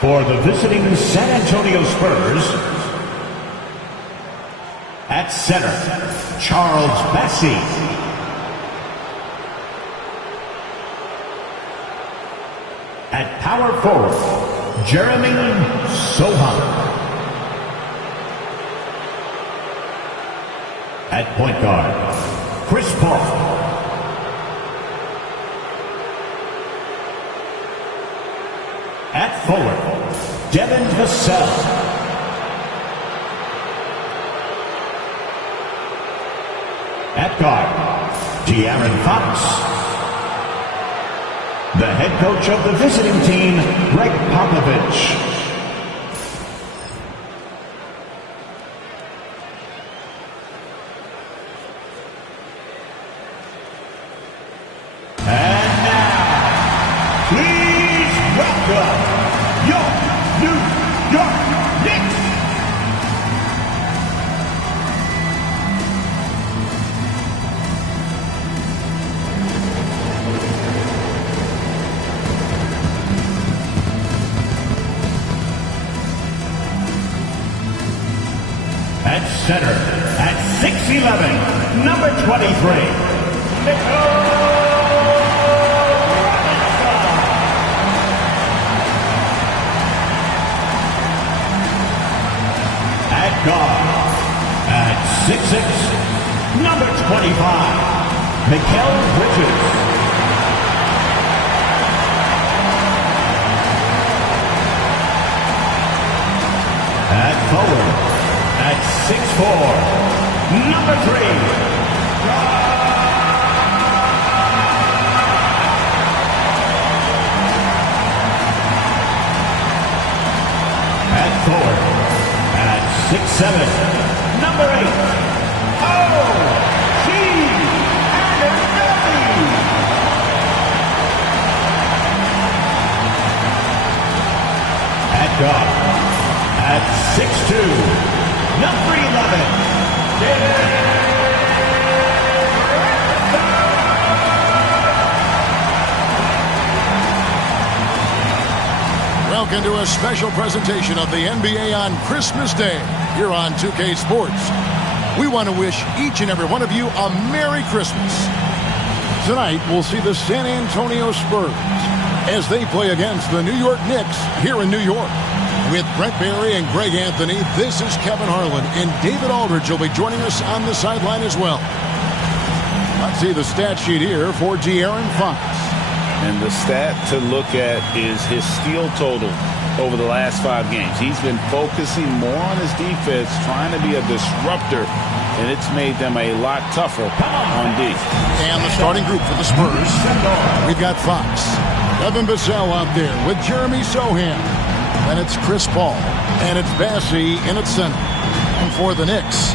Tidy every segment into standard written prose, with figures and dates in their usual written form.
For the visiting San Antonio Spurs, at center, Charles Bassey. At power forward, Jeremy Sohan. At point guard, Chris Paul. At forward, Devin Vassell. At guard, De'Aaron Fox. The head coach of the visiting team, Greg Popovich. And now, please welcome your New York Knicks. At center, at 6'11", number 23, Nicole. At guard, at 6'6", number 25, Mikal Bridges. At forward, at 6'4", number 3, at forward, at 6'7", number 8, O.G. Anunoby. At guard, at 6'2", number 11, David. Welcome to a special presentation of the NBA on Christmas Day here on 2K Sports. We want to wish each and every one of you a Merry Christmas. Tonight, we'll see the San Antonio Spurs as they play against the New York Knicks here in New York. With Brent Barry and Greg Anthony, this is Kevin Harlan, and David Aldridge will be joining us on the sideline as well. Let's see the stat sheet here for De'Aaron Fox. And the stat to look at is his steal total over the last 5 games. He's been focusing more on his defense, trying to be a disruptor, and it's made them a lot tougher on D. And the starting group for the Spurs, we've got Fox, Devin Vassell out there with Jeremy Sohan. Then it's Chris Paul, and it's Bassey in at center. And for the Knicks,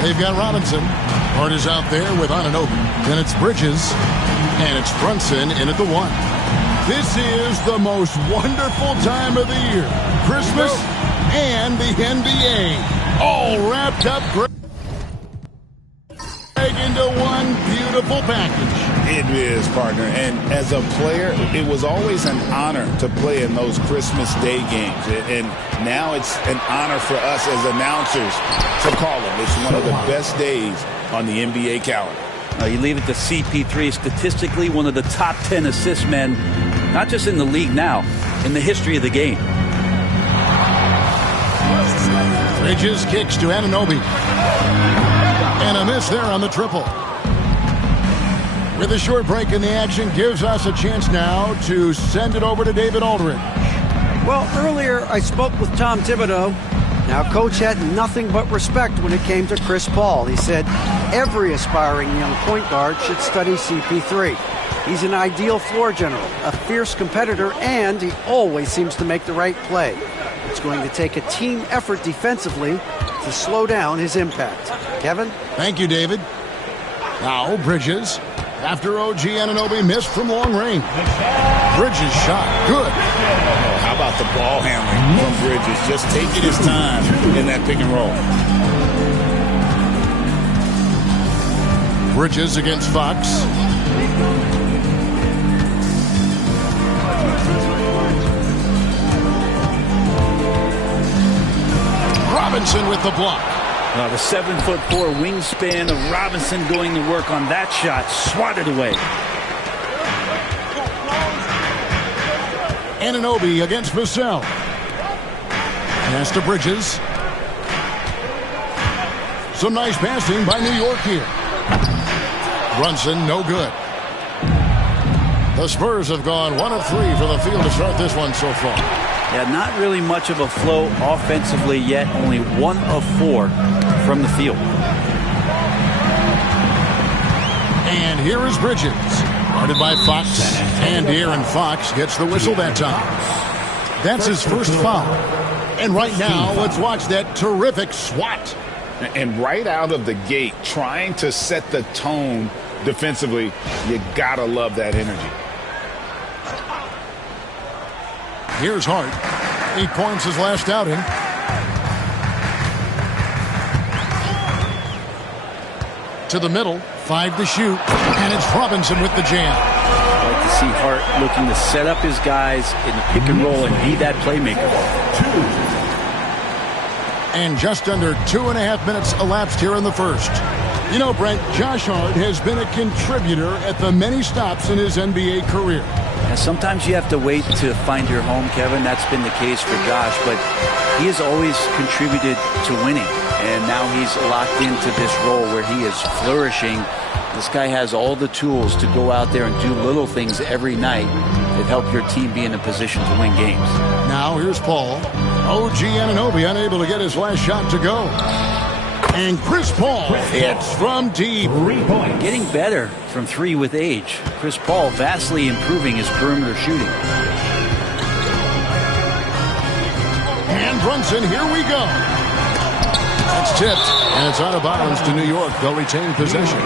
they've got Robinson. Hart is out there with Anunoby. Then it's Bridges, and it's Brunson in at the 1. This is the most wonderful time of the year. Christmas and the NBA all wrapped up great into one beautiful package. It is, partner. And as a player, it was always an honor to play in those Christmas Day games. And now it's an honor for us as announcers to call them. It's one of the best days on the NBA calendar. You leave it to CP3, statistically one of the top 10 assist men, not just in the league now, in the history of the game. Bridges kicks to Anunoby. And a miss there on the triple. With a short break in the action, gives us a chance now to send it over to David Aldridge. Well, earlier I spoke with Tom Thibodeau. Now, Coach had nothing but respect when it came to Chris Paul. He said every aspiring young point guard should study CP3. He's an ideal floor general, a fierce competitor, and he always seems to make the right play. It's going to take a team effort defensively to slow down his impact. Kevin? Thank you, David. Now, Bridges. After OG Anunoby missed from long range. Bridges shot. Good. How about the ball handling from Bridges? Just taking his time in that pick and roll. Bridges against Fox. with the block. The 7'4" wingspan of Robinson going to work on that shot. Swatted away. Anunoby against Vassell. Pass to Bridges. Some nice passing by New York here. Brunson, no good. The Spurs have gone 1 of 3 for the field to start this one so far. Yeah, not really much of a flow offensively yet. Only 1 of 4 from the field. And here is Bridges. Guarded by Fox. And Aaron Fox gets the whistle that time. That's his first foul. And right now, let's watch that terrific swat. And right out of the gate, trying to set the tone defensively, you gotta love that energy. Here's Hart. 8 points his last outing. To the middle, 5 to shoot, and it's Robinson with the jam. I like to see Hart looking to set up his guys in the pick and roll and be that playmaker. And just under 2.5 minutes elapsed here in the first. You know, Brent, Josh Hart has been a contributor at the many stops in his NBA career. And sometimes you have to wait to find your home, Kevin. That's been the case for Josh, but he has always contributed to winning. And now he's locked into this role where he is flourishing. This guy has all the tools to go out there and do little things every night that help your team be in a position to win games. Now here's Paul. OG Anunoby unable to get his last shot to go. And Chris Paul hits from deep. 3 points. Getting better from 3 with age. Chris Paul vastly improving his perimeter shooting. And Brunson, here we go. It's tipped, and it's out of bounds to New York. They'll retain possession.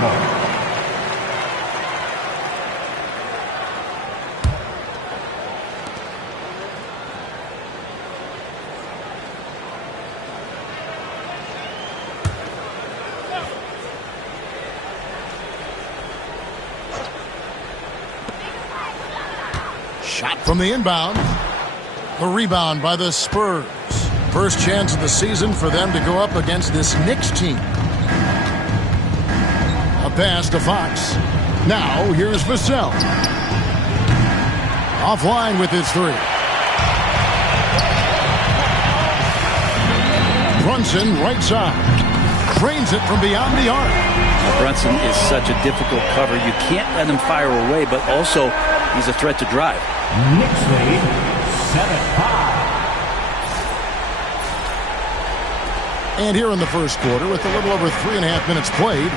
Shot from the inbound. The rebound by the Spurs. First chance of the season for them to go up against this Knicks team. A pass to Fox. Now here's Vassell. Offline with his 3. Brunson right side. Drains it from beyond the arc. Brunson is such a difficult cover. You can't let him fire away, but also he's a threat to drive. Knicks lead 7-5. And here in the first quarter with a little over 3.5 minutes played.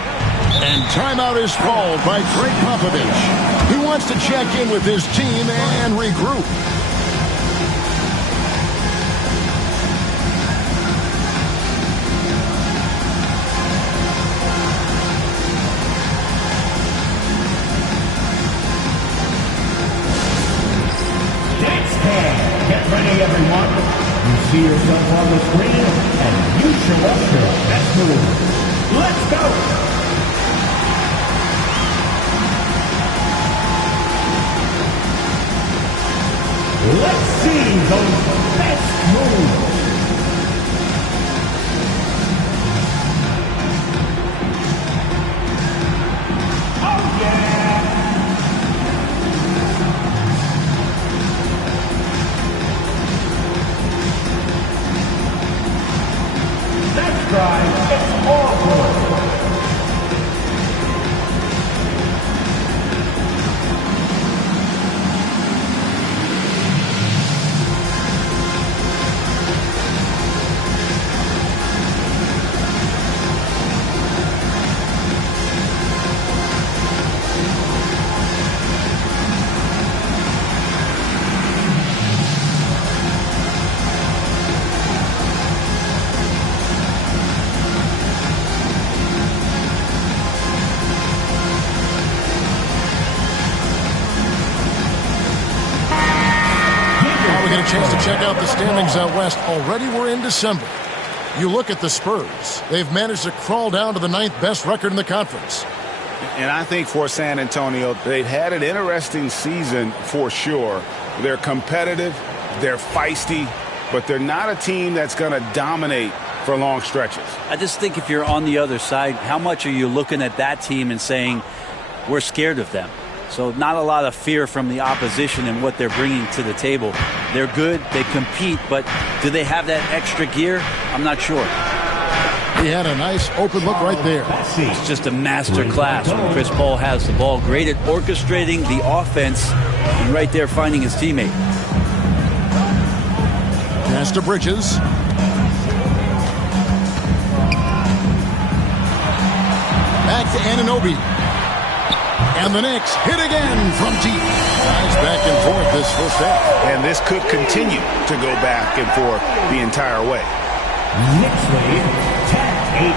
And timeout is called by Greg Popovich. He wants to check in with his team and regroup. Get ready, everyone. You see yourself on the screen, and you show us your best move. Let's go! Let's see those best moves. Oh, yeah! Drive, it's all good. Chance to check out the standings out west. Already we're in December. You look at the Spurs. They've managed to crawl down to the 9th best record in the conference. And I think for San Antonio, they've had an interesting season for sure. They're competitive, they're feisty, but they're not a team that's going to dominate for long stretches. I just think if you're on the other side, how much are you looking at that team and saying, we're scared of them? So not a lot of fear from the opposition and what they're bringing to the table. They're good, they compete, but do they have that extra gear? I'm not sure. He had a nice open look right there. It's just a master class when Chris Paul has the ball. Great at orchestrating the offense and right there finding his teammate. Pass to Bridges. Back to Anunoby. And the Knicks hit again from deep. Nice back and forth this first half. And this could continue to go back and forth the entire way. Knicks lead 10-8.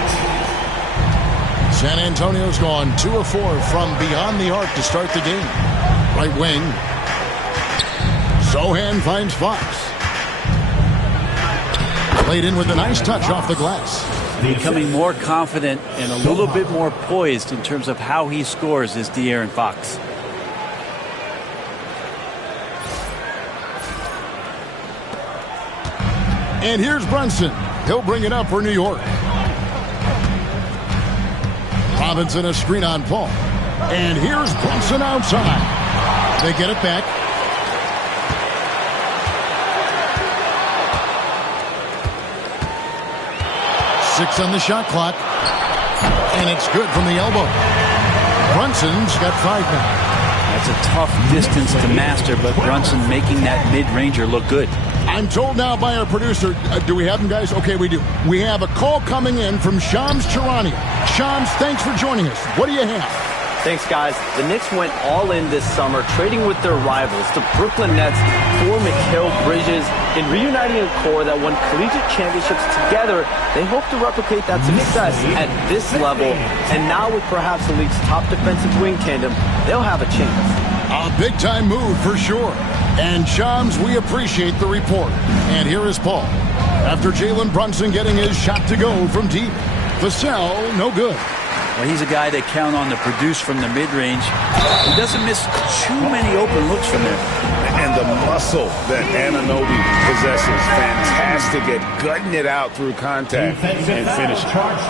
San Antonio's gone 2 of 4 from beyond the arc to start the game. Right wing. Sohan finds Fox. Played in with a nice touch off the glass. Becoming more confident and a little bit more poised in terms of how he scores is De'Aaron Fox. And here's Brunson. He'll bring it up for New York. Robinson a screen on Paul. And here's Brunson outside. They get it back. Six on the shot clock. And it's good from the elbow. Brunson's got 5 now. That's a tough distance to master, but Brunson making that mid-ranger look good. I'm told now by our producer, do we have him, guys? Okay, we do. We have a call coming in from Shams Charania. Shams, thanks for joining us. What do you have? Thanks, guys. The Knicks went all in this summer, trading with their rivals, the Brooklyn Nets, for Mikal Bridges. In reuniting a core that won collegiate championships together, they hope to replicate that success at this level. And now with perhaps the league's top defensive wing tandem, they'll have a chance. A big-time move for sure. And Shams, we appreciate the report. And here is Paul. After Jalen Brunson getting his shot to go from deep, Vassell, no good. Well, he's a guy they count on to produce from the mid-range. He doesn't miss too many open looks from there. And the muscle that Anunoby possesses, fantastic at gutting it out through contact and finishing.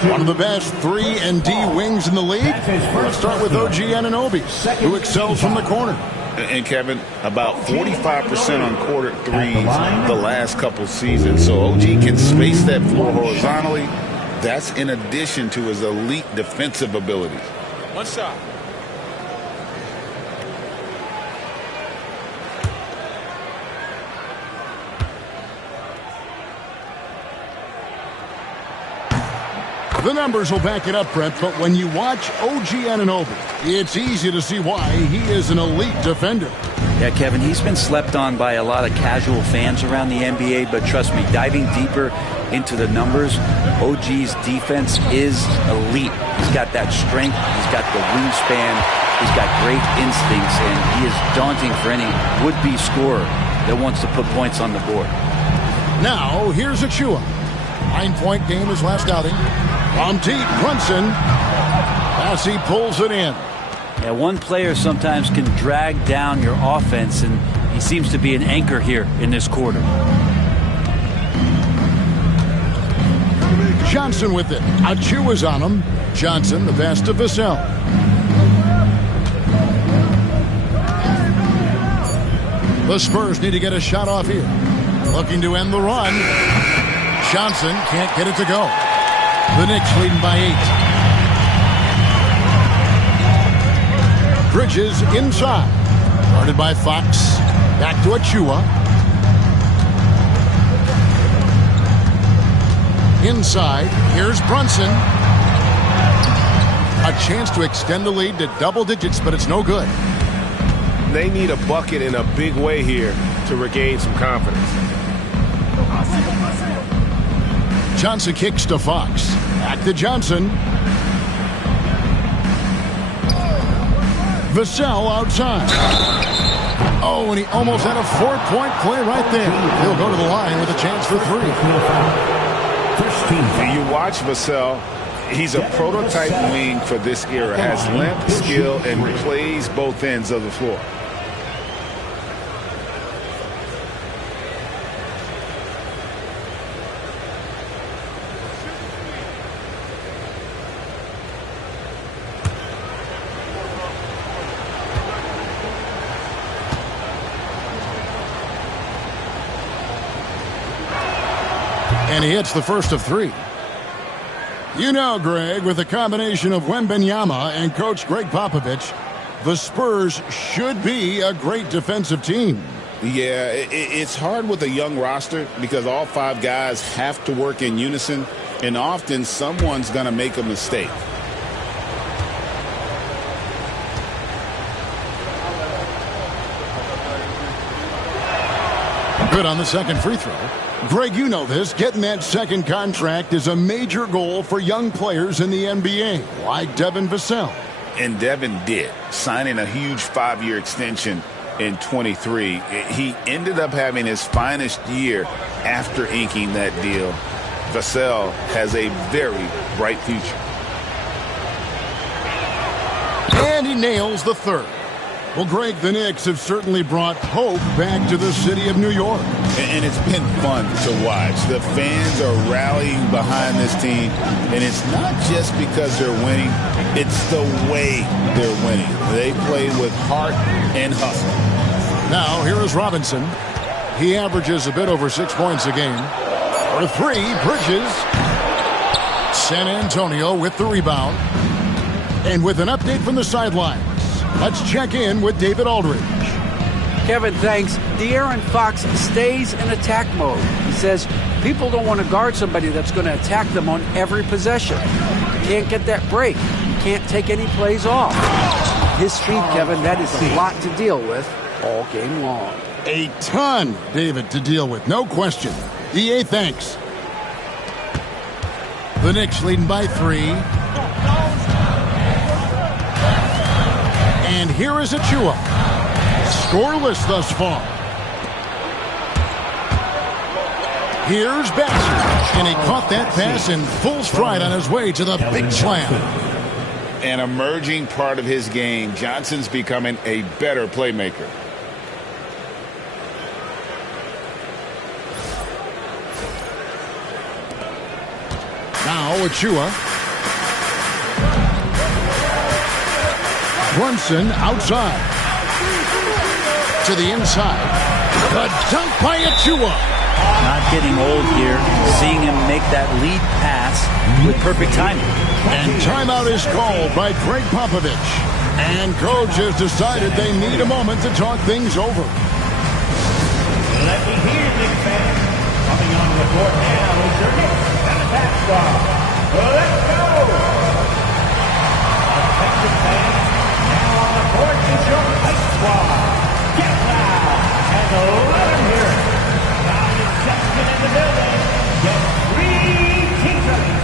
One of the best 3 and D wings in the league. Let's start with OG Anunoby, who excels from the corner. And Kevin, about 45% on quarter threes the last couple seasons. So OG can space that floor horizontally. That's in addition to his elite defensive abilities. One shot. The numbers will back it up, Brent, but when you watch OG Anunoby, it's easy to see why he is an elite defender. Yeah, Kevin, he's been slept on by a lot of casual fans around the NBA, but trust me, diving deeper into the numbers, OG's defense is elite. He's got that strength, he's got the wingspan, he's got great instincts, and he is daunting for any would-be scorer that wants to put points on the board. Now, here's Achua. 9-point game his last outing. From deep, Brunson, as he pulls it in. Yeah, one player sometimes can drag down your offense, and he seems to be an anchor here in this quarter. Johnson with it. Achua's on him. Johnson, the pass to Vassell. The Spurs need to get a shot off here. Looking to end the run. Johnson can't get it to go. The Knicks leading by 8. Bridges inside. Guarded by Fox. Back to Achua. Inside. Here's Brunson. A chance to extend the lead to double digits, but it's no good. They need a bucket in a big way here to regain some confidence. Johnson kicks to Fox. Back to Johnson. Vassell outside. Oh, and he almost had a 4-point play right there. He'll go to the line with a chance for 3. And you watch Vassell, he's a prototype wing for this era. Has length, skill, and plays both ends of the floor. And he hits the first of 3. You know, Greg, with a combination of Wembanyama and Coach Greg Popovich, the Spurs should be a great defensive team. Yeah, it's hard with a young roster because all 5 guys have to work in unison, and often someone's going to make a mistake. Good on the second free throw. Greg, you know this. Getting that second contract is a major goal for young players in the NBA, like Devin Vassell. And Devin did, signing a huge 5-year extension in 23. He ended up having his finest year after inking that deal. Vassell has a very bright future. And he nails the third. Well, Greg, the Knicks have certainly brought hope back to the city of New York. And it's been fun to watch. The fans are rallying behind this team, and it's not just because they're winning. It's the way they're winning. They play with heart and hustle. Now, here is Robinson. He averages a bit over 6 points a game. For 3, Bridges. San Antonio with the rebound. And with an update from the sidelines, let's check in with David Aldridge. Kevin, thanks. De'Aaron Fox stays in attack mode. He says people don't want to guard somebody that's going to attack them on every possession. You can't get that break. You can't take any plays off. His speed, Kevin, that is a lot to deal with all game long. A ton, David, to deal with, no question. EA, thanks. The Knicks leading by 3. And here is Achua. Scoreless thus far. Here's Baxter. And he caught that pass in full stride on his way to the big slam. An emerging part of his game. Johnson's becoming a better playmaker. Now Achua. Brunson outside. To the inside. The dunk by Achua. Not getting old here. Seeing him make that lead pass with perfect timing. And timeout is called by Greg Popovich. And coach has decided they need a moment to talk things over. Let me hear you, Knicks fans. Coming onto the court now is your Knicks and attack squad. Let's go! Attention fans. Now on the court is your ice squad. Get loud and let them hear it. Tommy Sexton in the building. Get 3 teachers.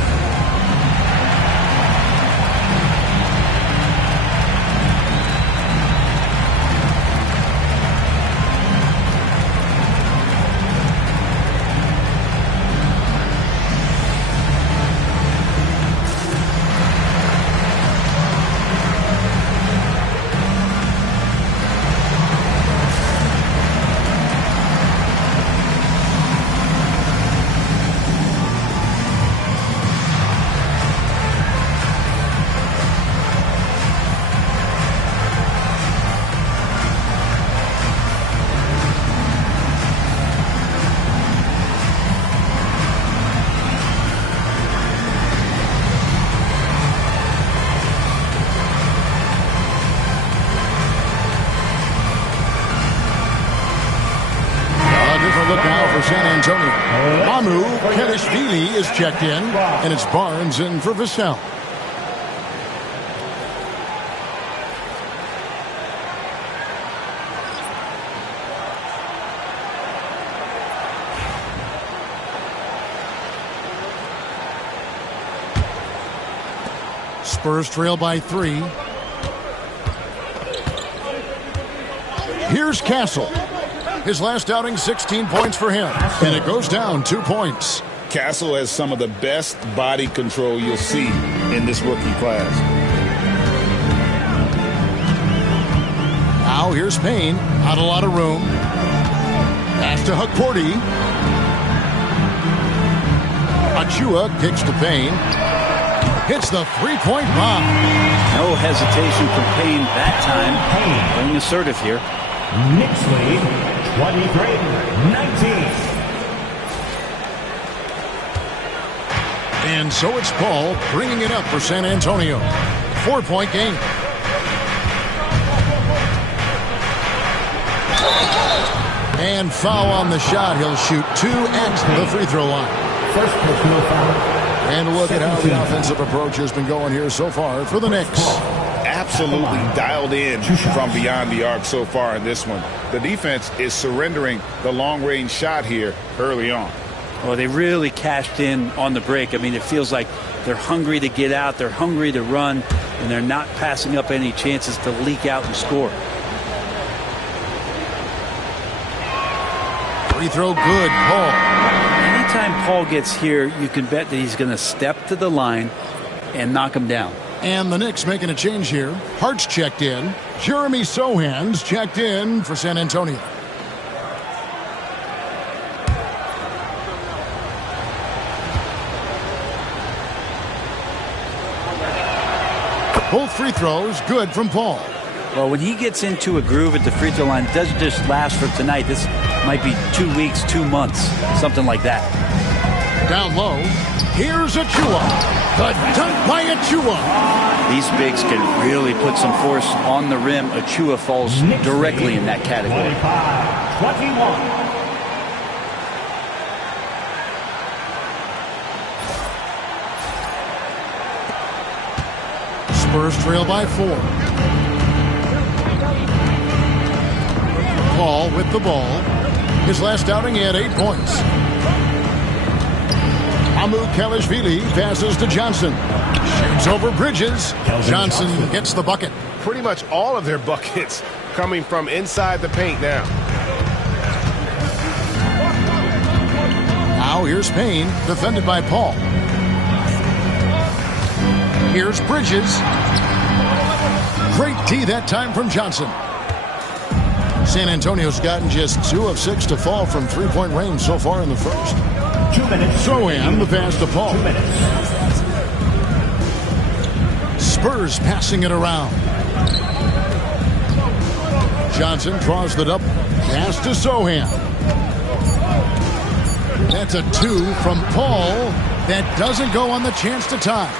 Look now for San Antonio. Mamu Kenishvili is checked in, and it's Barnes in for Vassell. Spurs trail by 3. Here's Castle. His last outing, 16 points for him. And it goes down 2 points. Castle has some of the best body control you'll see in this rookie class. Now here's Payne. Not a lot of room. Pass to Hukporti. Achua kicks to Payne. Hits the three-point bomb. No hesitation from Payne that time. Being assertive here. Knicks lead 23-19. And so it's Paul bringing it up for San Antonio. 4-point game. And foul on the shot. He'll shoot 2 at the free throw line. First personal foul. And look at how the offensive approach has been going here so far for the Knicks. Absolutely dialed in from beyond the arc so far in this one. The defense is surrendering the long-range shot here early on. Well, they really cashed in on the break. I mean, it feels like they're hungry to get out, they're hungry to run, and they're not passing up any chances to leak out and score. Free throw good, Paul. Anytime Paul gets here, you can bet that he's going to step to the line and knock him down. And the Knicks making a change here. Hart's checked in. Jeremy Sohan's checked in for San Antonio. Both free throws good from Paul. Well, when he gets into a groove at the free throw line, it doesn't just last for tonight. This might be 2 weeks, 2 months, something like that. Down low, here's Achua. The dunk by Achua. These bigs can really put some force on the rim. Achua falls directly in that category. 21. Spurs trail by 4. Paul with the ball. His last outing, he had 8 points. Amu Kalashvili passes to Johnson. Shoots over Bridges. Johnson gets the bucket. Pretty much all of their buckets coming from inside the paint now. Now here's Payne, defended by Paul. Here's Bridges. Great D that time from Johnson. San Antonio's gotten just 2 of 6 to fall from 3-point range so far in the first. 2 minutes. Sohan, the pass to Paul. 2 minutes. Spurs passing it around. Johnson draws the double. Pass to Sohan. That's a 2 from Paul. That doesn't go on the chance to tie.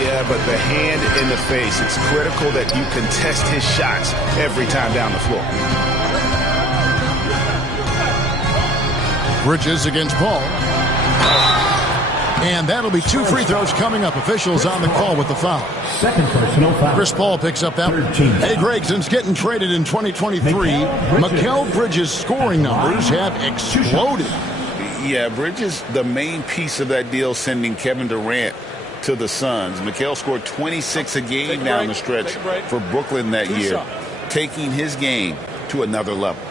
Yeah, but the hand in the face. It's critical that you contest his shots every time down the floor. Bridges against Paul. And that'll be 2 free throws coming up. Officials on the call with the foul. Second personal foul. Chris Paul picks up that one. Hey, Greg, since getting traded in 2023, Mikal Bridges' scoring numbers have exploded. Yeah, Bridges, the main piece of that deal, sending Kevin Durant to the Suns. Mikal scored 26 a game down the stretch for Brooklyn that year, taking his game to another level.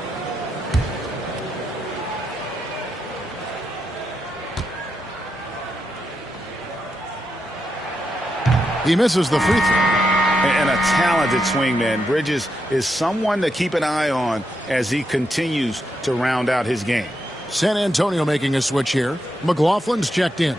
He misses the free throw. And a talented swingman. Bridges is someone to keep an eye on as he continues to round out his game. San Antonio making a switch here. McLaughlin's checked in.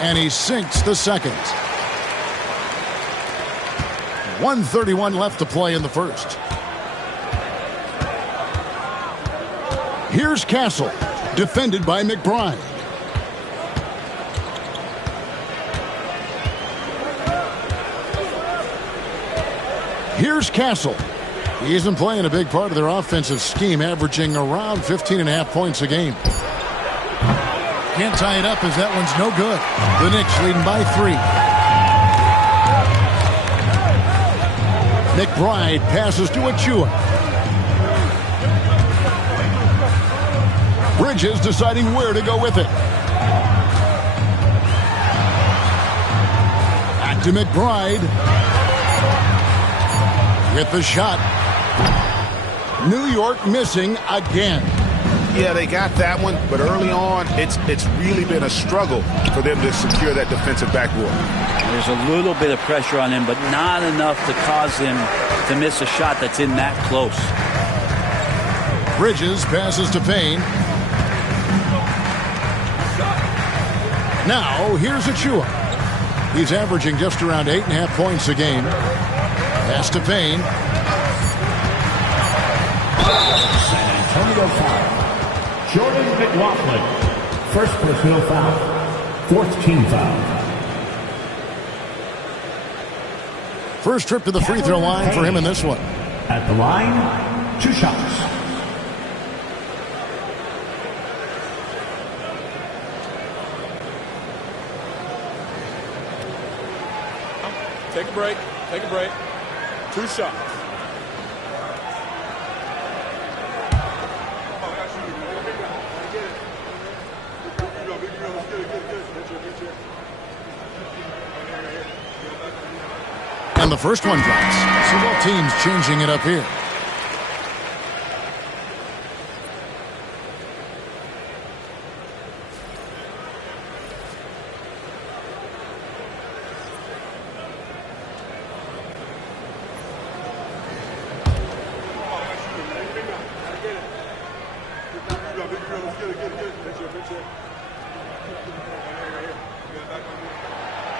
And he sinks the second. 1:31 left to play in the first. Here's Castle, defended by McBride. Here's Castle. He isn't playing a big part of their offensive scheme, averaging around 15.5 points a game. Can't tie it up as that one's no good. The Knicks leading by 3. McBride passes to Achua. Bridges deciding where to go with it. Back to McBride. With the shot. New York missing again. Yeah, they got that one, but early on, it's really been a struggle for them to secure that defensive backboard. There's a little bit of pressure on him, but not enough to cause him to miss a shot that's in that close. Bridges passes to Payne. Now, here's Achua. He's averaging just around 8.5 points a game. Pass to Payne. San Antonio foul. Jordan McLaughlin. First personal foul. Fourth team foul. First trip to the free throw line for him in this one. At the line, 2 shots. Take a break. Take a break. 2 shots. And the first one drops. So both teams changing it up here.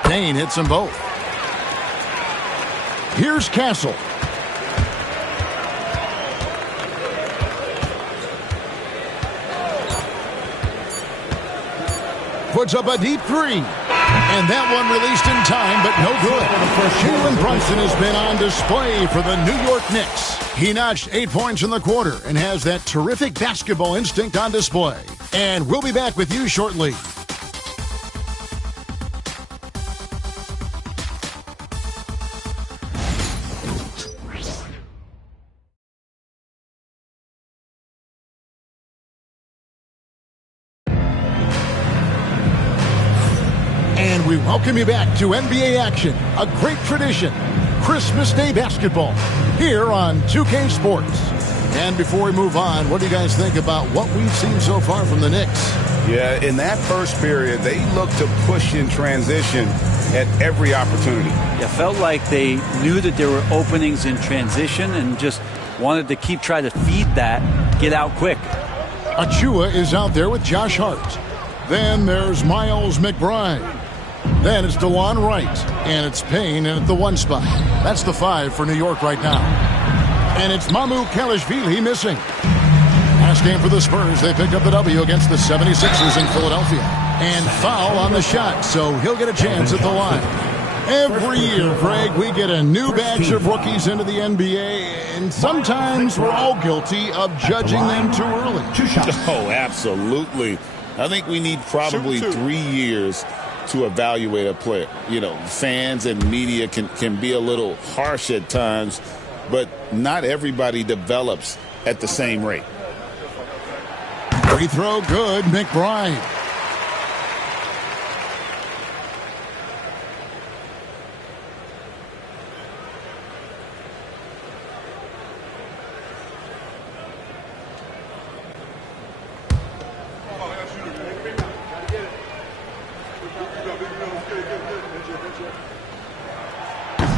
Payne hits them both. Here's Castle. Puts up a deep 3. And that one released in time, but no good. Jalen Brunson has been on display for the New York Knicks. He notched 8 points in the quarter and has that terrific basketball instinct on display. And we'll be back with you shortly. And we welcome you back to NBA action, a great tradition, Christmas Day basketball, here on 2K Sports. And before we move on, what do you guys think about what we've seen so far from the Knicks? Yeah, in that first period, they looked to push in transition at every opportunity. It felt like they knew that there were openings in transition and just wanted to keep trying to feed that, get out quick. Achua is out there with Josh Hart. Then there's Miles McBride. Then it's DeLon Wright, and it's Payne in at the 1 spot. That's the 5 for New York right now. And it's Mamu Kalashvili missing. Last game for the Spurs, they picked up the W against the 76ers in Philadelphia. And foul on the shot, so he'll get a chance at the line. Every year, Greg, we get a new batch of rookies into the NBA, and sometimes we're all guilty of judging them too early. 2 shots. Oh, absolutely. I think we need probably 3 years to evaluate a player. You know, fans and media can be a little harsh at times, but not everybody develops at the same rate. Free throw good, McBride.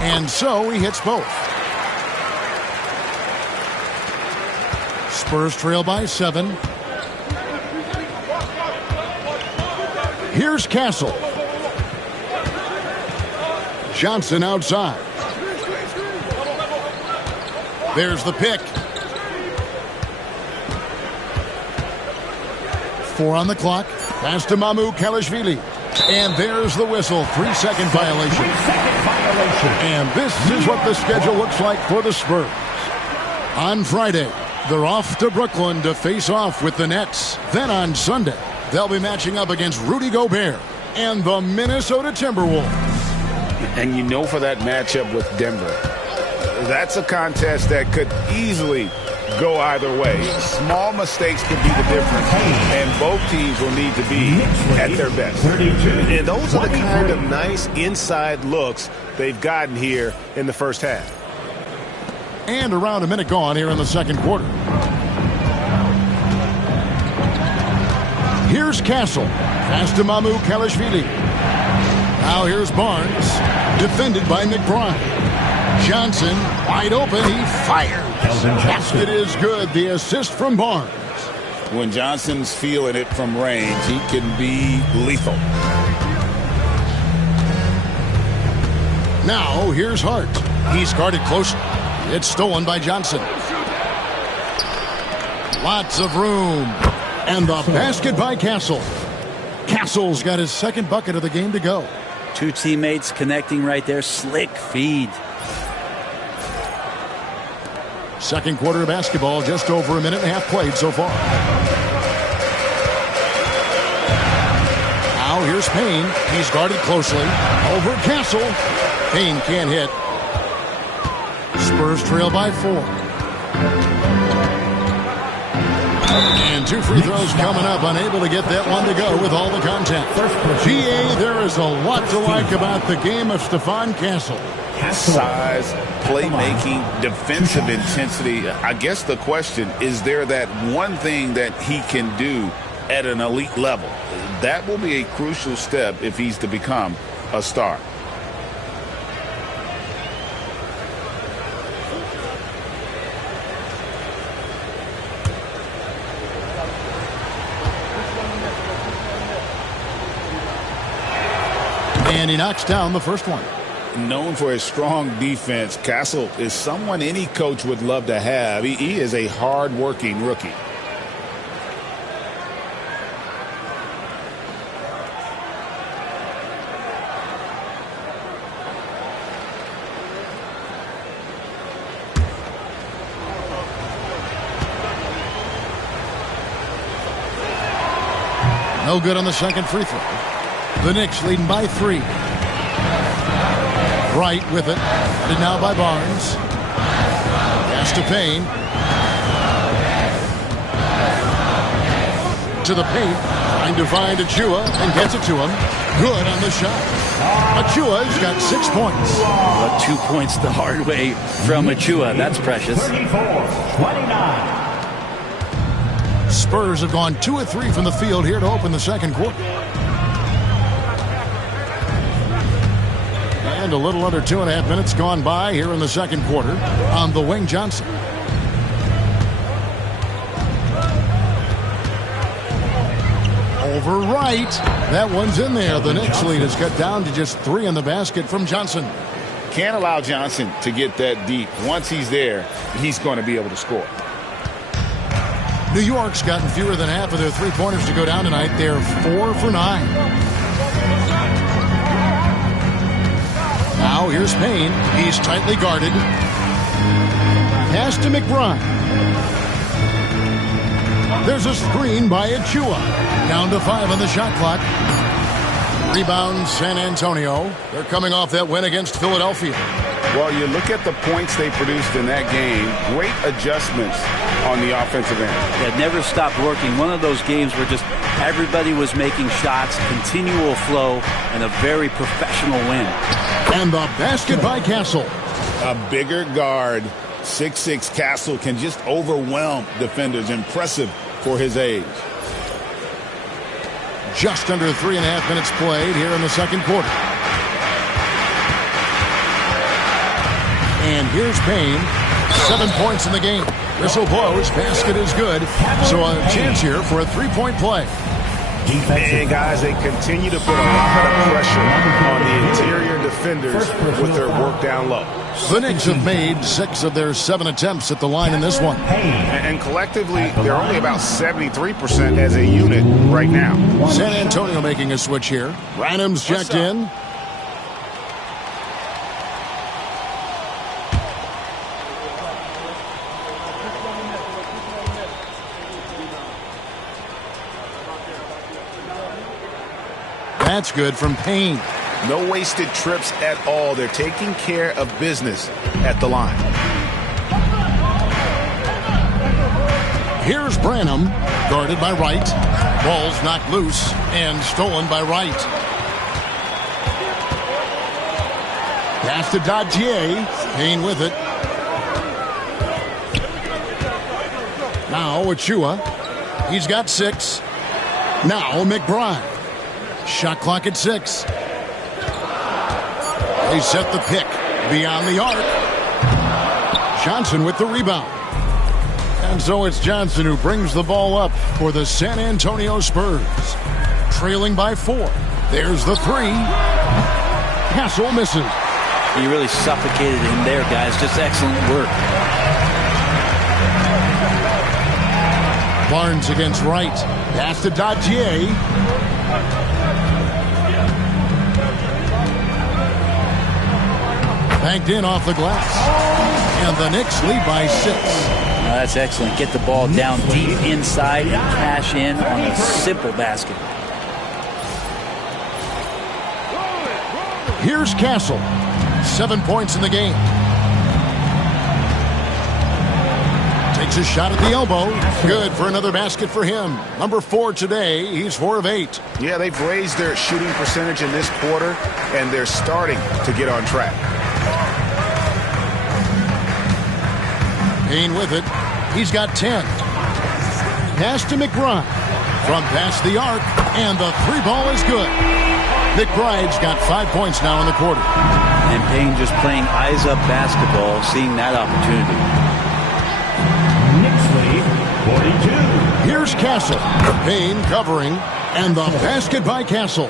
And so he hits both. Spurs trail by 7. Here's Castle. Johnson outside. There's the pick. 4 on the clock. Pass to Mamu Kalashvili. And there's the whistle. 3-second violation. 3-second violation. And this is what the schedule looks like for the Spurs. On Friday, they're off to Brooklyn to face off with the Nets. Then on Sunday, they'll be matching up against Rudy Gobert and the Minnesota Timberwolves. And you know, for that matchup with Denver, that's a contest that could easily go either way. Small mistakes could be the difference, and both teams will need to be at their best. And those are the kind of nice inside looks they've gotten here in the first half. And around a minute gone here in the second quarter. Here's Castle. Pass to Mamu Kalashvili. Now here's Barnes. Defended by McBride. Johnson wide open. He fires. Basket is good. The assist from Barnes. When Johnson's feeling it from range, he can be lethal. Now here's Hart. He's guarded close. It's stolen by Johnson. Lots of room. And the basket by Castle. Castle's got his second bucket of the game to go. Two teammates connecting right there. Slick feed. Second quarter of basketball, just over a minute and a half played so far. Now here's Payne. He's guarded closely. Over Castle. Payne can't hit. Spurs trail by 4. And 2 free throws coming up. Unable to get that one to go with all the contact. GA, there is a lot to like about the game of Stephon Castle. Size, playmaking, defensive intensity. I guess the question, is there that one thing that he can do at an elite level? That will be a crucial step if he's to become a star. And he knocks down the first one. Known for his strong defense, Castle is someone any coach would love to have. He is a hard-working rookie. No good on the second free throw. The Knicks leading by 3. Wright with it. And now by Barnes. Pass to Payne. To the paint. Trying to find Achua and gets it to him. Good on the shot. Achua's got 6 points. Well, 2 points the hard way from Achua. That's precious. 34-29. Spurs have gone 2 of 3 from the field here to open the second quarter. And a little under 2.5 minutes gone by here in the second quarter on the wing. Johnson. Over Wright. That one's in there. The Knicks lead is cut down to just 3 in the basket from Johnson. Can't allow Johnson to get that deep. Once he's there, he's going to be able to score. New York's gotten fewer than half of their three-pointers to go down tonight. They're 4 for 9. Now here's Payne. He's tightly guarded. Pass to McBride. There's a screen by Achua. Down to 5 on the shot clock. Rebound San Antonio. They're coming off that win against Philadelphia. Well, you look at the points they produced in that game. Great adjustments on the offensive end. It never stopped working. One of those games where just everybody was making shots, continual flow, and a very professional win. And the basket by Castle. A bigger guard, 6'6" Castle, can just overwhelm defenders. Impressive for his age. Just under 3.5 minutes played here in the second quarter. And here's Payne. 7 points in the game. Whistle blows. Basket is good. So a chance here for a 3-point play. And guys, they continue to put a lot of pressure on the interior defenders with their work down low. The Knicks have made 6 of their 7 attempts at the line in this one. And collectively, they're only about 73% as a unit right now. San Antonio making a switch here. Branham's checked in. That's good from Payne. No wasted trips at all. They're taking care of business at the line. Here's Branham, guarded by Wright. Ball's knocked loose and stolen by Wright. Pass to Dadier. Payne with it. Now Achua. He's got 6. Now McBride. Shot clock at 6. They set the pick beyond the arc. Johnson with the rebound. And so it's Johnson who brings the ball up for the San Antonio Spurs. Trailing by 4. There's the 3. Castle misses. You really suffocated him there, guys. Just excellent work. Barnes against Wright. Pass to Dodgier. Banked in off the glass. And the Knicks lead by 6. That's excellent. Get the ball down deep inside and cash in on a simple basket. Here's Castle. 7 points in the game. Takes a shot at the elbow. Good for another basket for him. Number 4 today. He's 4 of 8. Yeah, they've raised their shooting percentage in this quarter, and they're starting to get on track. Payne with it. He's got 10. Pass to McBride. From past the arc, and the 3-ball is good. McBride's got 5 points now in the quarter. And Payne just playing eyes-up basketball, seeing that opportunity. Knicks lead, 42. Here's Castle. Payne covering, and the basket by Castle.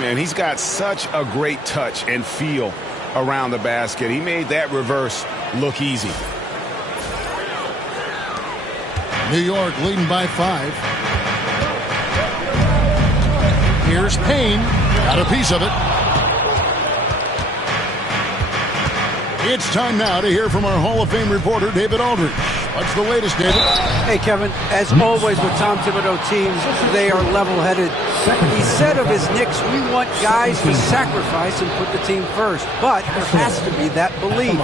Man, he's got such a great touch and feel around the basket. He made that reverse look easy. New York leading by 5. Here's Payne. Got a piece of it. It's time now to hear from our Hall of Fame reporter, David Aldridge. What's the latest, David? Hey, Kevin, as always with Tom Thibodeau teams, they are level-headed. He said of his Knicks, we want guys to sacrifice and put the team first. But there has to be that belief.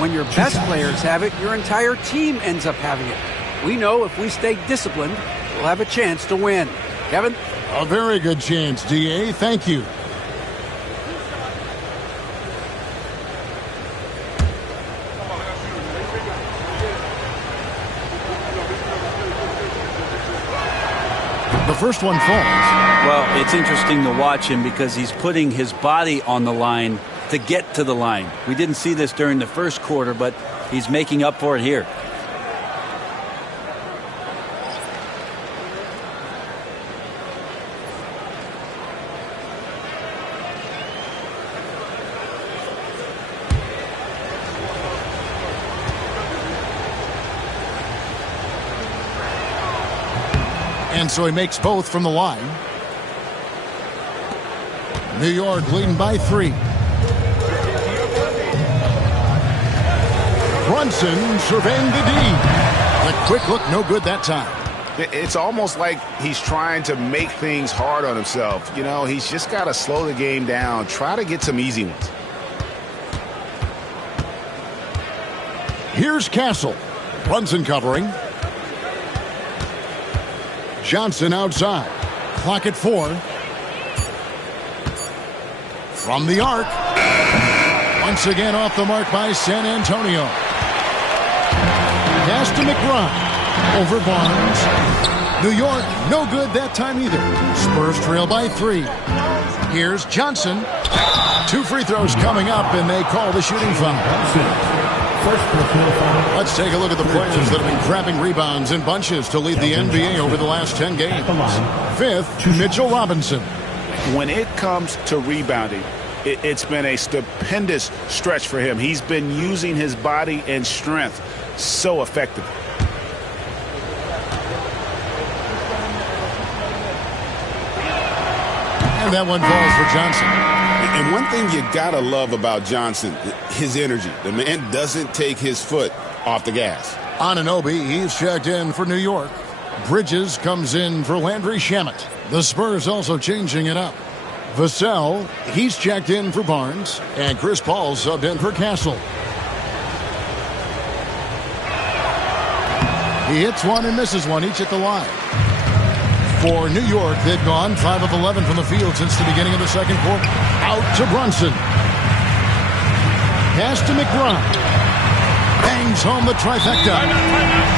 When your best players have it, your entire team ends up having it. We know if we stay disciplined, we'll have a chance to win. Kevin? A very good chance, D.A. Thank you. The first one falls. Well, it's interesting to watch him because he's putting his body on the line to get to the line. We didn't see this during the first quarter, but he's making up for it here. And so he makes both from the line. New York leading by 3. Brunson surveying the D. The quick look, no good that time. It's almost like he's trying to make things hard on himself. You know, he's just got to slow the game down, try to get some easy ones. Here's Castle. Brunson covering. Johnson outside. Clock at 4. From the arc. Once again off the mark by San Antonio. Pass to McBride. Over Barnes. New York, no good that time either. Spurs trail by 3. Here's Johnson. 2 free throws coming up, and they call the shooting foul. Let's take a look at the players that have been grabbing rebounds in bunches to lead the NBA over the last 10 games. 5th, Mitchell Robinson. When it comes to rebounding, it's been a stupendous stretch for him. He's been using his body and strength so effectively. And that one falls for Johnson. And one thing you gotta love about Johnson, his energy. The man doesn't take his foot off the gas. Anunoby, he's checked in for New York. Bridges comes in for Landry Shamet. The Spurs also changing it up. Vassell, he's checked in for Barnes. And Chris Paul subbed in for Castle. He hits one and misses one, each at the line. For New York, they've gone 5 of 11 from the field since the beginning of the second quarter. Out to Brunson. Pass to McBride. Bangs home the trifecta.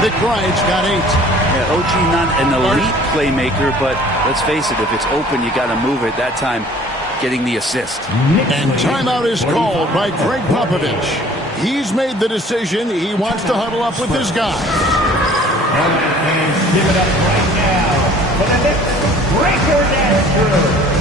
McBride's got 8. Yeah, OG not an elite playmaker, but let's face it, if it's open, you got to move it. That time, getting the assist. And timeout is called by Greg Popovich. He's made the decision. He wants to huddle up with his guy. And give it up right now for the Knicks breaker dance crew.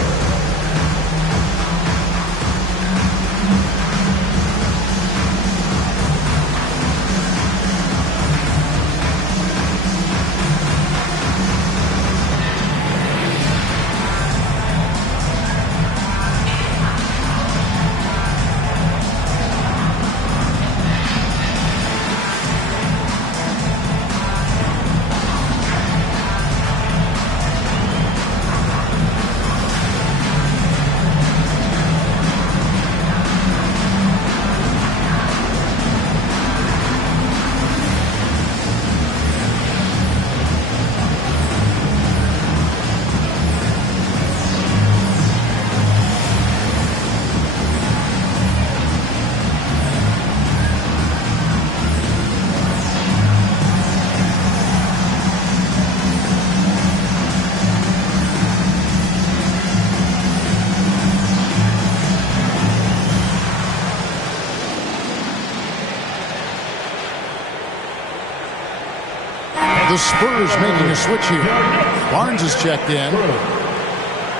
The Spurs making a switch here. Barnes is checked in.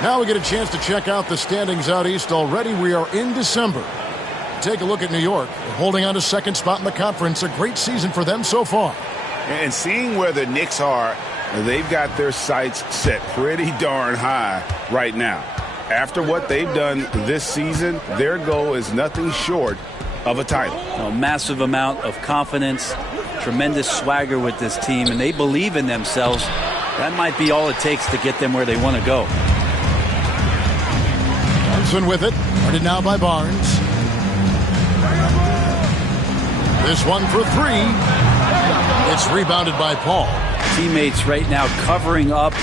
Now we get a chance to check out the standings out east already. We are in December. Take a look at New York. They're holding on to second spot in the conference. A great season for them so far. And seeing where the Knicks are, they've got their sights set pretty darn high right now. After what they've done this season, their goal is nothing short of a title. A massive amount of confidence, tremendous swagger with this team, and they believe in themselves. That might be all it takes to get them where they want to go. Johnson with it. Guarded now by Barnes. This one for three. It's rebounded by Paul. Teammates right now covering up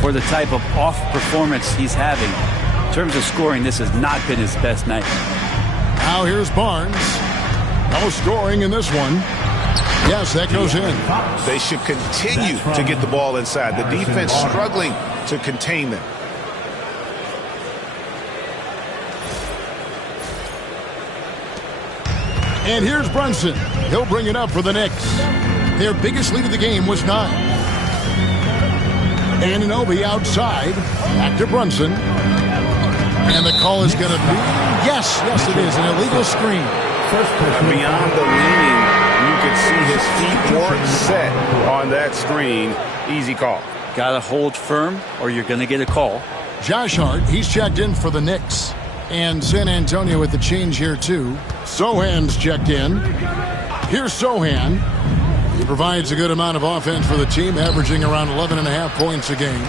for the type of off performance he's having. In terms of scoring, this has not been his best night. Now here's Barnes. No scoring in this one. Yes, that goes in. They should continue to get the ball inside. The defense struggling to contain them. And here's Brunson. He'll bring it up for the Knicks. Their biggest lead of the game was 9. Anunoby outside. Back to Brunson. And the call is going to be, yes, it is, an illegal screen. Beyond the leaning, you could see his feet weren't set on that screen. Easy call. Got to hold firm or you're going to get a call. Josh Hart, he's checked in for the Knicks. And San Antonio with the change here, too. Sohan's checked in. Here's Sohan. He provides a good amount of offense for the team, averaging around 11.5 points a game.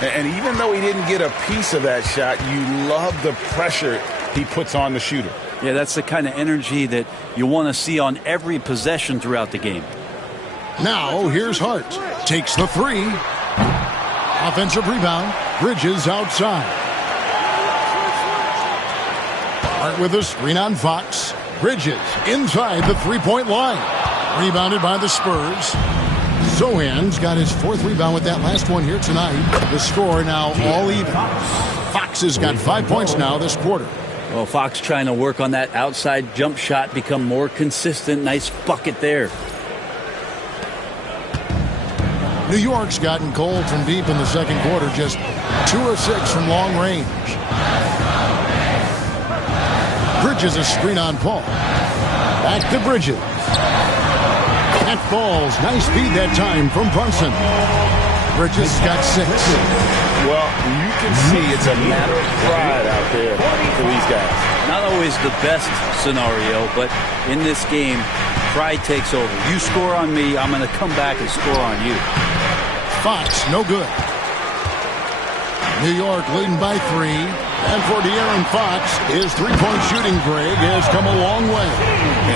And even though he didn't get a piece of that shot, you love the pressure he puts on the shooter. Yeah, that's the kind of energy that you want to see on every possession throughout the game. Now, here's Hart. Takes the three. Offensive rebound. Bridges outside. Hart with a screen on Fox. Bridges inside the three-point line. Rebounded by the Spurs. Sohan's got his 4th rebound with that last one here tonight. The score now all even. Fox has got 5 points now this quarter. Well, Fox trying to work on that outside jump shot, become more consistent. Nice bucket there. New York's gotten cold from deep in the second quarter, just 2 of 6 from long range. Bridges a screen on Paul. Back to Bridges. That falls. Nice feed that time from Brunson. Bridges got 6. Well, you can see it's a matter of pride out there for these guys. Not always the best scenario, but in this game, pride takes over. You score on me, I'm going to come back and score on you. Fox, no good. New York leading by 3. And for De'Aaron Fox, his three-point shooting, Greg, has come a long way.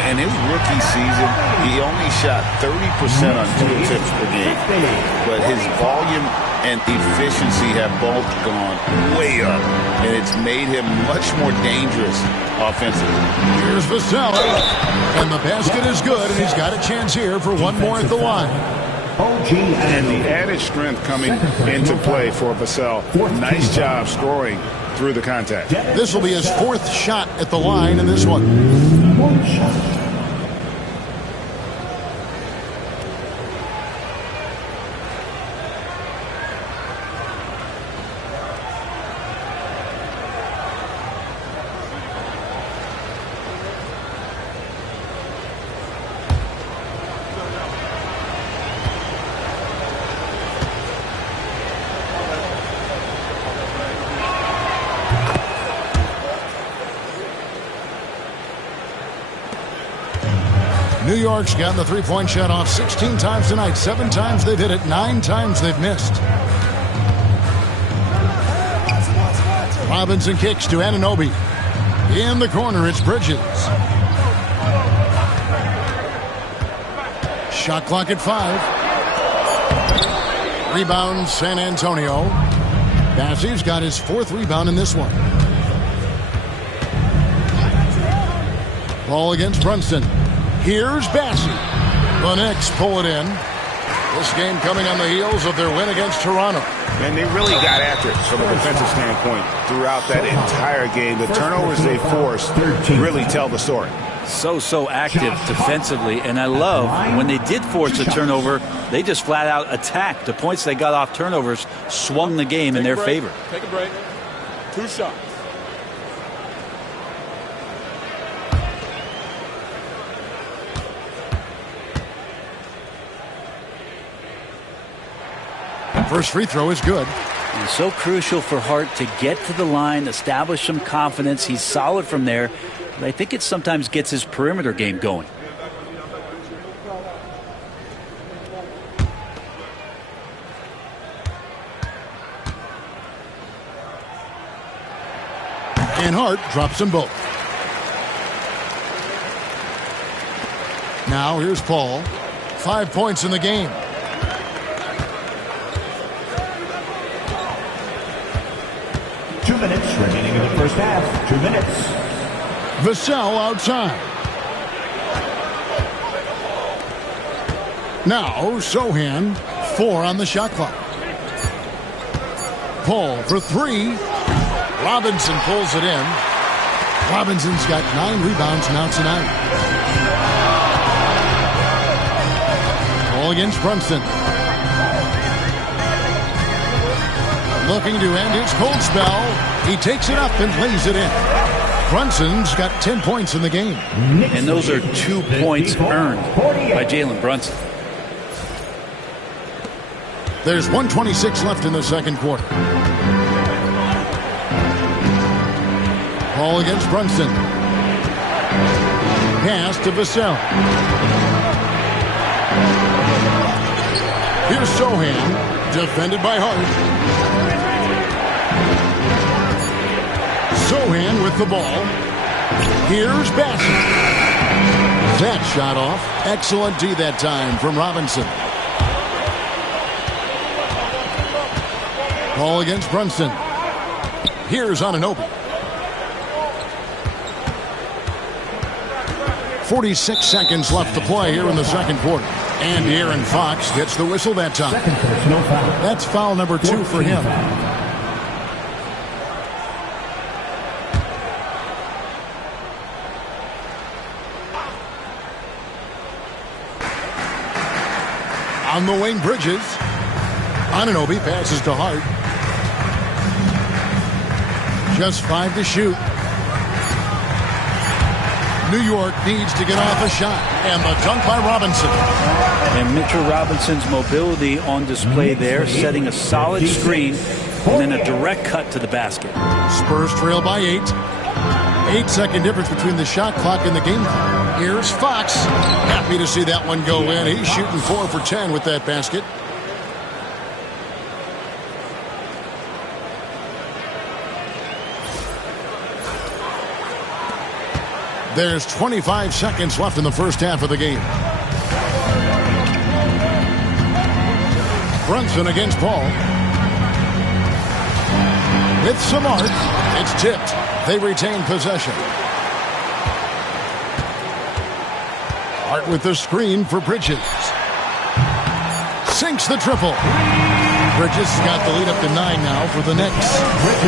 In his rookie season, he only shot 30% on 2 attempts per game. But his volume and efficiency have both gone way up. And it's made him much more dangerous offensively. Here's Vassell. And the basket is good, and he's got a chance here for one more at the line. And the added strength coming into play for Vassell. Nice job scoring through the contact. This will be his 4th shot at the line in this one. New York's gotten the three-point shot off 16 times tonight. 7 times they've hit it. 9 times they've missed. Robinson kicks to Anunoby. In the corner, it's Bridges. Shot clock at 5. Rebound, San Antonio. Bassey's got his 4th rebound in this one. Ball against Brunson. Here's Bassey. The Knicks pull it in. This game coming on the heels of their win against Toronto. And they really got after it from a defensive standpoint throughout that entire game. The turnovers they forced really tell the story. So active defensively, and I love when they did force a turnover, they just flat out attacked. The points they got off turnovers swung the game in their favor. Take a break. 2 shots. First free throw is good. And so crucial for Hart to get to the line, establish some confidence. He's solid from there. But I think it sometimes gets his perimeter game going. And Hart drops them both. Now here's Paul. 5 points in the game. Minutes remaining in the first half. 2 minutes. Vassell outside. Now Sohan, 4 on the shot clock. Paul for 3. Robinson pulls it in. Robinson's got 9 rebounds now tonight. Paul against Brunson. Looking to end his cold spell. He takes it up and lays it in. Brunson's got 10 points in the game. And those are 2 points earned by Jalen Brunson. There's 1:26 left in the second quarter. Paul against Brunson. Pass to Vassell. Here's Sohan, defended by Hart. Sohan with the ball. Here's Bassett. That shot off. Excellent D that time from Robinson. Ball against Brunson. Here's Anunoby. 46 seconds left to play here in the second quarter. And Aaron Fox gets the whistle that time. That's foul number 2 for him. On the wing, Bridges. Anunoby passes to Hart. Just 5 to shoot. New York needs to get off a shot. And the dunk by Robinson. And Mitchell Robinson's mobility on display there, setting a solid screen and then a direct cut to the basket. Spurs trail by 8. 8-second difference between the shot clock and the game clock. Here's Fox. Happy to see that one go in. He's shooting 4 for 10 with that basket. There's 25 seconds left in the first half of the game. Brunson against Paul. With some art, it's tipped. They retain possession. Hart with the screen for Bridges. Sinks the triple. Bridges has got the lead up to 9 now for the Knicks.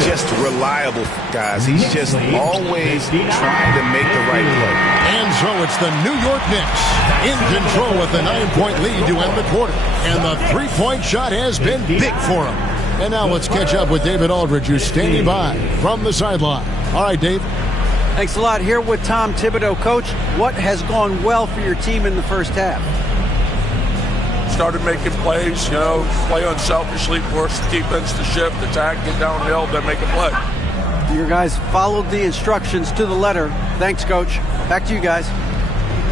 Just reliable, guys. He's just always trying to make the right play. And so it's the New York Knicks in control with a 9-point lead to end the quarter. And the three-point shot has been big for him. And now let's catch up with David Aldridge, who's standing by from the sideline. All right, Dave. Thanks a lot. Here with Tom Thibodeau. Coach, what has gone well for your team in the first half? Started making plays, play unselfishly, force the defense to shift, attack, get downhill, then make a play. Your guys followed the instructions to the letter. Thanks, Coach. Back to you guys.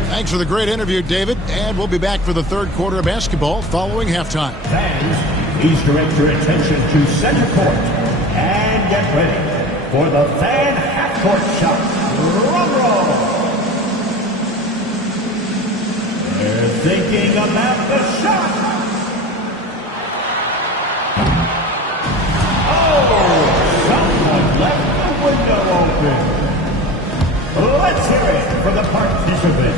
Thanks for the great interview, David. And we'll be back for the third quarter of basketball following halftime. Fans, please direct your attention to center court and get ready for the fan half-court shot. Drum roll. They're thinking about the shot. Oh, someone left the window open. Let's hear it for the participant.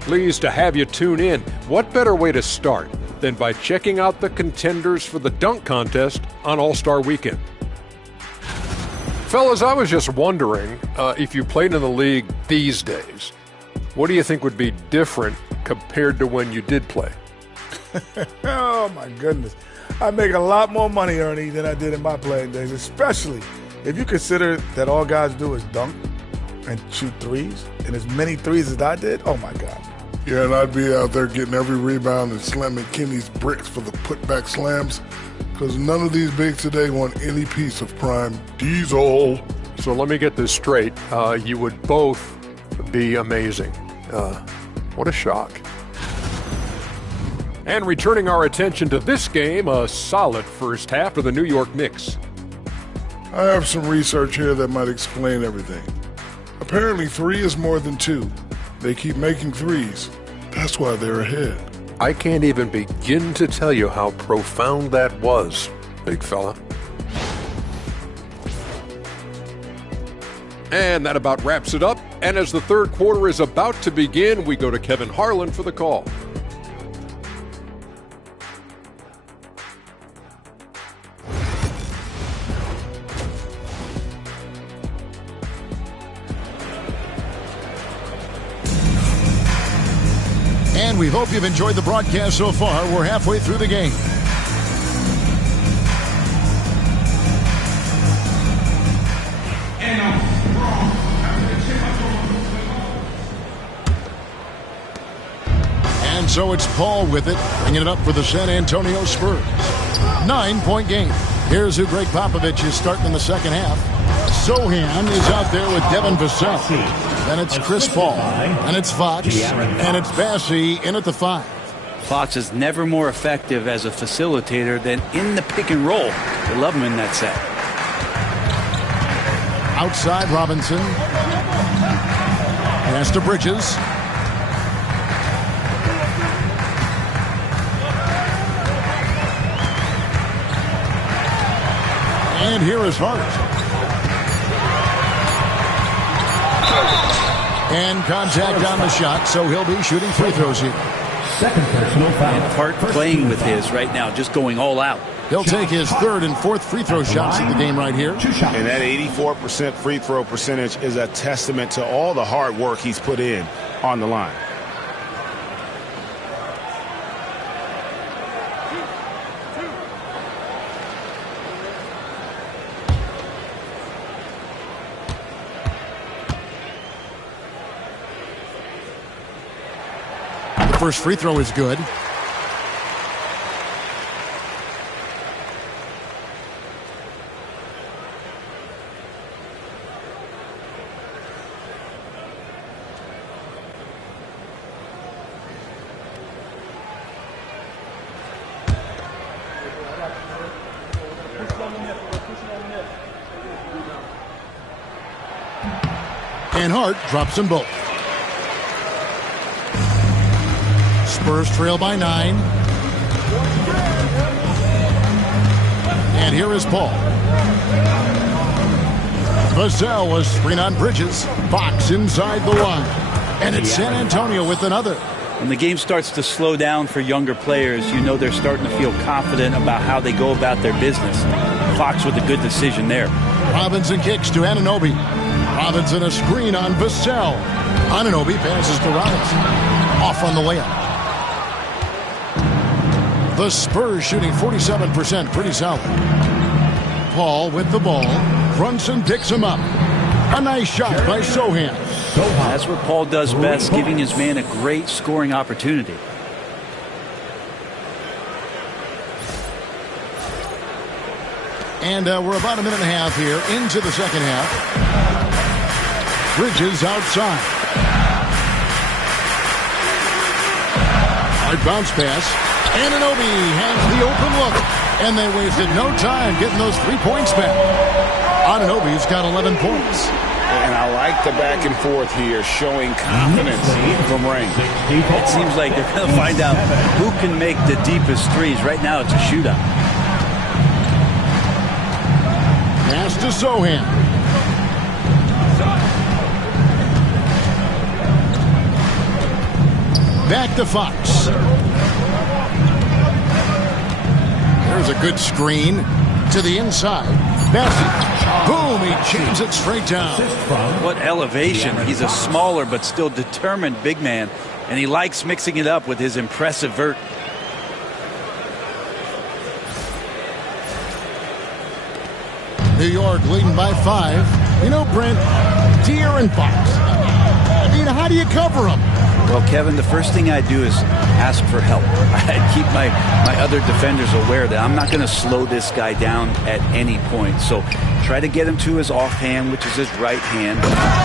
Pleased to have you tune in. What better way to start than by checking out the contenders for the dunk contest on All-Star Weekend. Fellas, I was just wondering if you played in the league these days, what do you think would be different compared to when you did play? Oh, my goodness. I make a lot more money, Ernie, than I did in my playing days, especially if you consider that all guys do is dunk and shoot threes, and as many threes as I did, oh, my God. Yeah, and I'd be out there getting every rebound and slamming Kenny's bricks for the putback slams, because none of these bigs today want any piece of prime diesel. So let me get this straight. You would both be amazing. What a shock. And returning our attention to this game, a solid first half for the New York Knicks. I have some research here that might explain everything. Apparently 3 is more than 2. They keep making threes. That's why they're ahead. I can't even begin to tell you how profound that was, big fella. And that about wraps it up. And as the third quarter is about to begin, we go to Kevin Harlan for the call. And we hope you've enjoyed the broadcast so far. We're halfway through the game. And so it's Paul with it, bringing it up for the San Antonio Spurs. 9-point game. Here's who Greg Popovich is starting in the second half. Sohan is out there with Devin Vassell. Then it's Chris Paul. And it's Fox. And it's Bassey in at the 5. Fox is never more effective as a facilitator than in the pick and roll. They love him in that set. Outside Robinson. Pass to Bridges. And here is Hart. And contact on the shot, so he'll be shooting free throws here. Second personal foul. And Hart playing with his right now, just going all out. He'll take his third and fourth free throw shots in the game right here. And that 84% free throw percentage is a testament to all the hard work he's put in on the line. First free throw is good. And Hart drops them both. Spurs trail by 9. And here is Paul. Vassell was screen on Bridges. Fox inside the line. And it's San Antonio with another. When the game starts to slow down for younger players, you know they're starting to feel confident about how they go about their business. Fox with a good decision there. Robinson kicks to Anunoby. Robinson a screen on Vassell. Anunoby passes to Robinson. Off on the layup. The Spurs shooting 47%, pretty solid. Paul with the ball. Brunson picks him up. A nice shot by Sohan. That's what Paul does best, giving his man a great scoring opportunity. And we're about a minute and a half here into the second half. Bridges outside. Hard bounce pass. Anunoby has the open look. And they wasted no time getting those 3 points back. Anunoby's got 11 points. And I like the back and forth here, showing confidence from Rain. It seems like they're going to find out who can make the deepest threes. Right now it's a shootout. Pass to Sohan. Back to Fox. Here's a good screen to the inside. Bessie. Boom, he jams it straight down. What elevation. He's a smaller but still determined big man, and he likes mixing it up with his impressive vert. New York leading by 5. You know, Brent, De'Aaron Fox. I mean, how do you cover him? Well, Kevin, the first thing I do is ask for help. I keep my other defenders aware that I'm not going to slow this guy down at any point. So try to get him to his offhand, which is his right hand,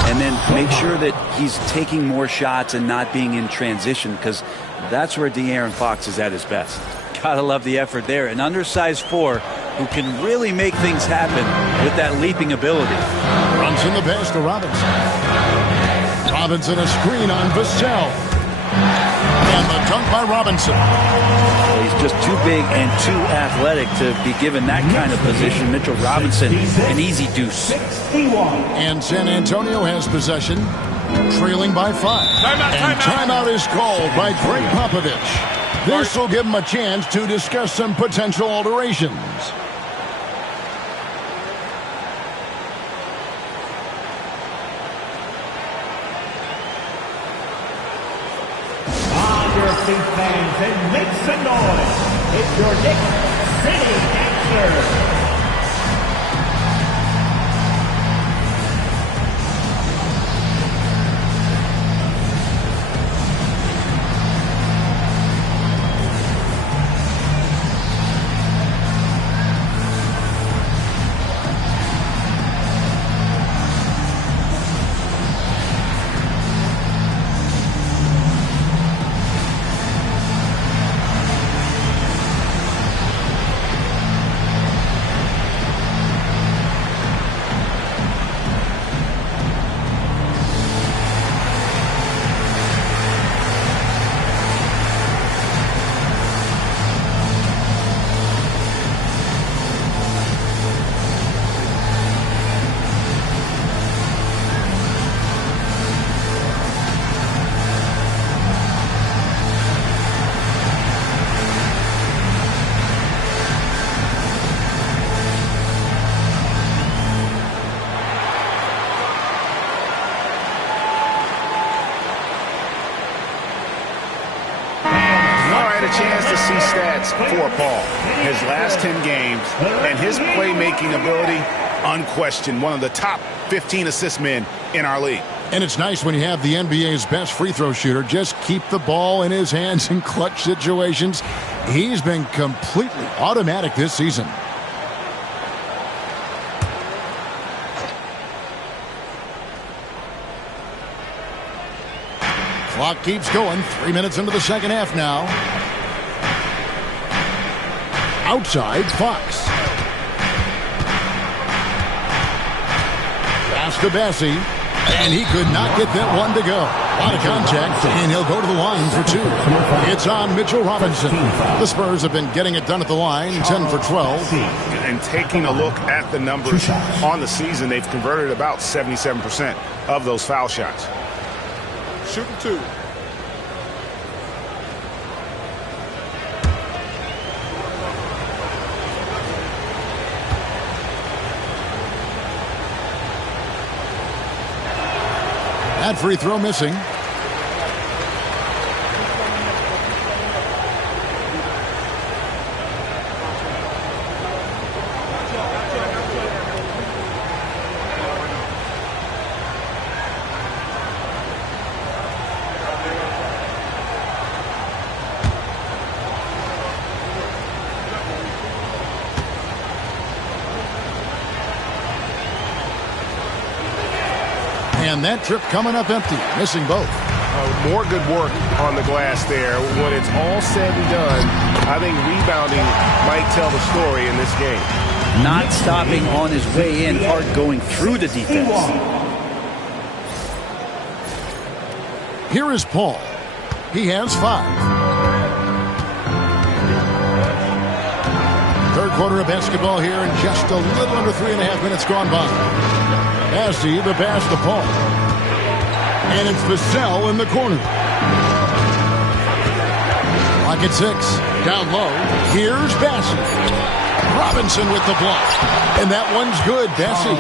and then make sure that he's taking more shots and not being in transition, because that's where De'Aaron Fox is at his best. Gotta love the effort there. An undersized 4 who can really make things happen with that leaping ability. Runs in the pass to Robinson. Robinson a screen on Vassell. And the dunk by Robinson. Well, he's just too big and too athletic to be given that kind of position. Mitchell Robinson, an easy deuce. And San Antonio has possession, trailing by 5. And timeout is called by Greg Popovich. This will give him a chance to discuss some potential alterations. Fans and make some noise. It's your Knicks City Answer. Chance to see stats for Paul. His last 10 games and his playmaking ability, unquestioned, one of the top 15 assist men in our league. And it's nice when you have the NBA's best free throw shooter just keep the ball in his hands in clutch situations. He's been completely automatic this season. Clock keeps going. 3 minutes into the second half now. Outside, Fox. Pass to Bessie. And he could not get that one to go. A lot of contact, and he'll go to the line for 2. It's on Mitchell Robinson. The Spurs have been getting it done at the line, 10 for 12. And taking a look at the numbers on the season, they've converted about 77% of those foul shots. Shooting 2. That free throw missing. And that trip coming up empty, missing both. More good work on the glass there. When it's all said and done, I think rebounding might tell the story in this game. Not stopping on his way in, hard going through the defense. Here is Paul. He has 5. Third quarter of basketball here, and just a little under 3.5 minutes gone by. Bessie, the pass to Paul. And it's Vassell in the corner. Clock at 6. Down low. Here's Bassey. Robinson with the block. And that one's good. Bassey.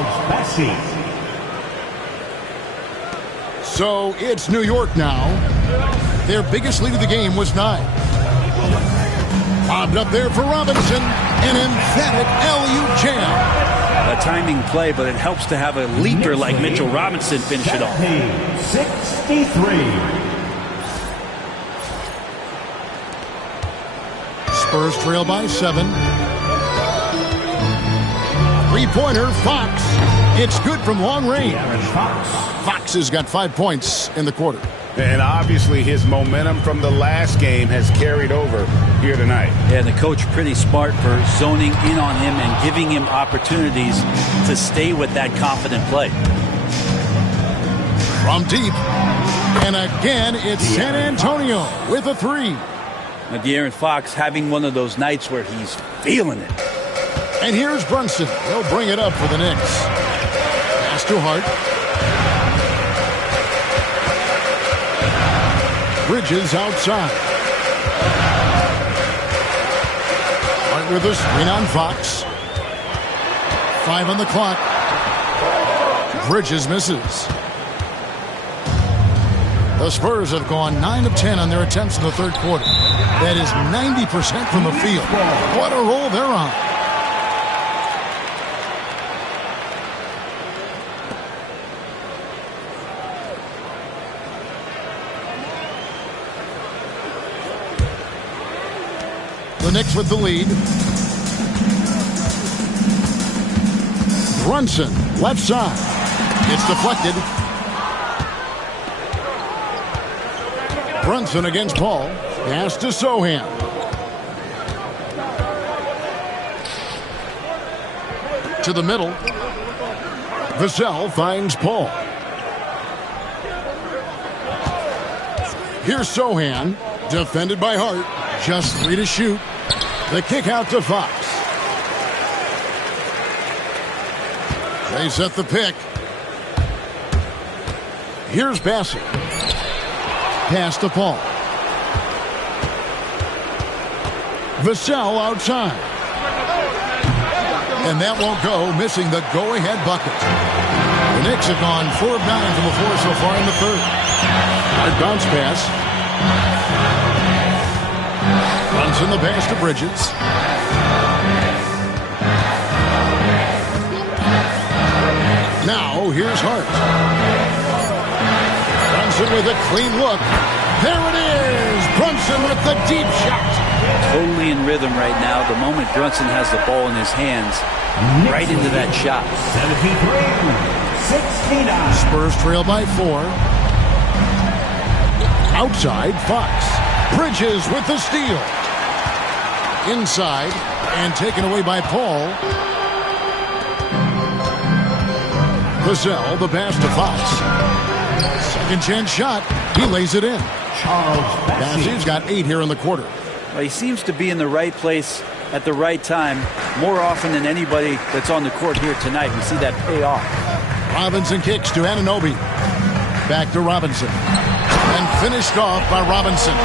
So it's New York now. Their biggest lead of the game was 9. Lobbed up there for Robinson. An emphatic alley-oop jam. A timing play, but it helps to have a leaper like Mitchell Robinson finish it off. 63. Spurs trail by 7. Three-pointer, Fox. It's good from long range. Fox has got 5 points in the quarter. And obviously his momentum from the last game has carried over here tonight. Yeah, the coach pretty smart for zoning in on him and giving him opportunities to stay with that confident play. From deep. And again, it's San Antonio with a 3. Now, De'Aaron Fox having one of those nights where he's feeling it. And here's Brunson. He'll bring it up for the Knicks. Pass to Hart. Bridges outside. Hart with a screen on Fox. 5 on the clock. Bridges misses. The Spurs have gone 9 of 10 on their attempts in the third quarter. That is 90% from the field. What a roll they're on. The Knicks with the lead. Brunson, left side. It's deflected. Brunson against Paul. Pass to Sohan. To the middle. Vassell finds Paul. Here's Sohan. Defended by Hart. Just 3 to shoot. The kick out to Fox. They set the pick. Here's Bassey. Pass to Paul. Vassell outside. And that won't go, missing the go-ahead bucket. The Knicks have gone 4 of 9 from the floor so far in the third. Hard bounce pass. Runs in the pass to Bridges. Now, here's Hart. Brunson with a clean look. There it is! Brunson with the deep shot. Totally in rhythm right now. The moment Brunson has the ball in his hands, right into that shot. 73-69. Spurs trail by 4. Outside, Fox. Bridges with the steal. Inside, and taken away by Paul. Vassell, the pass to Fox. Second chance shot. He lays it in. Bassey's got 8 here in the quarter. Well, he seems to be in the right place at the right time more often than anybody that's on the court here tonight. We see that pay off. Robinson kicks to Anunoby. Back to Robinson. And finished off by Robinson.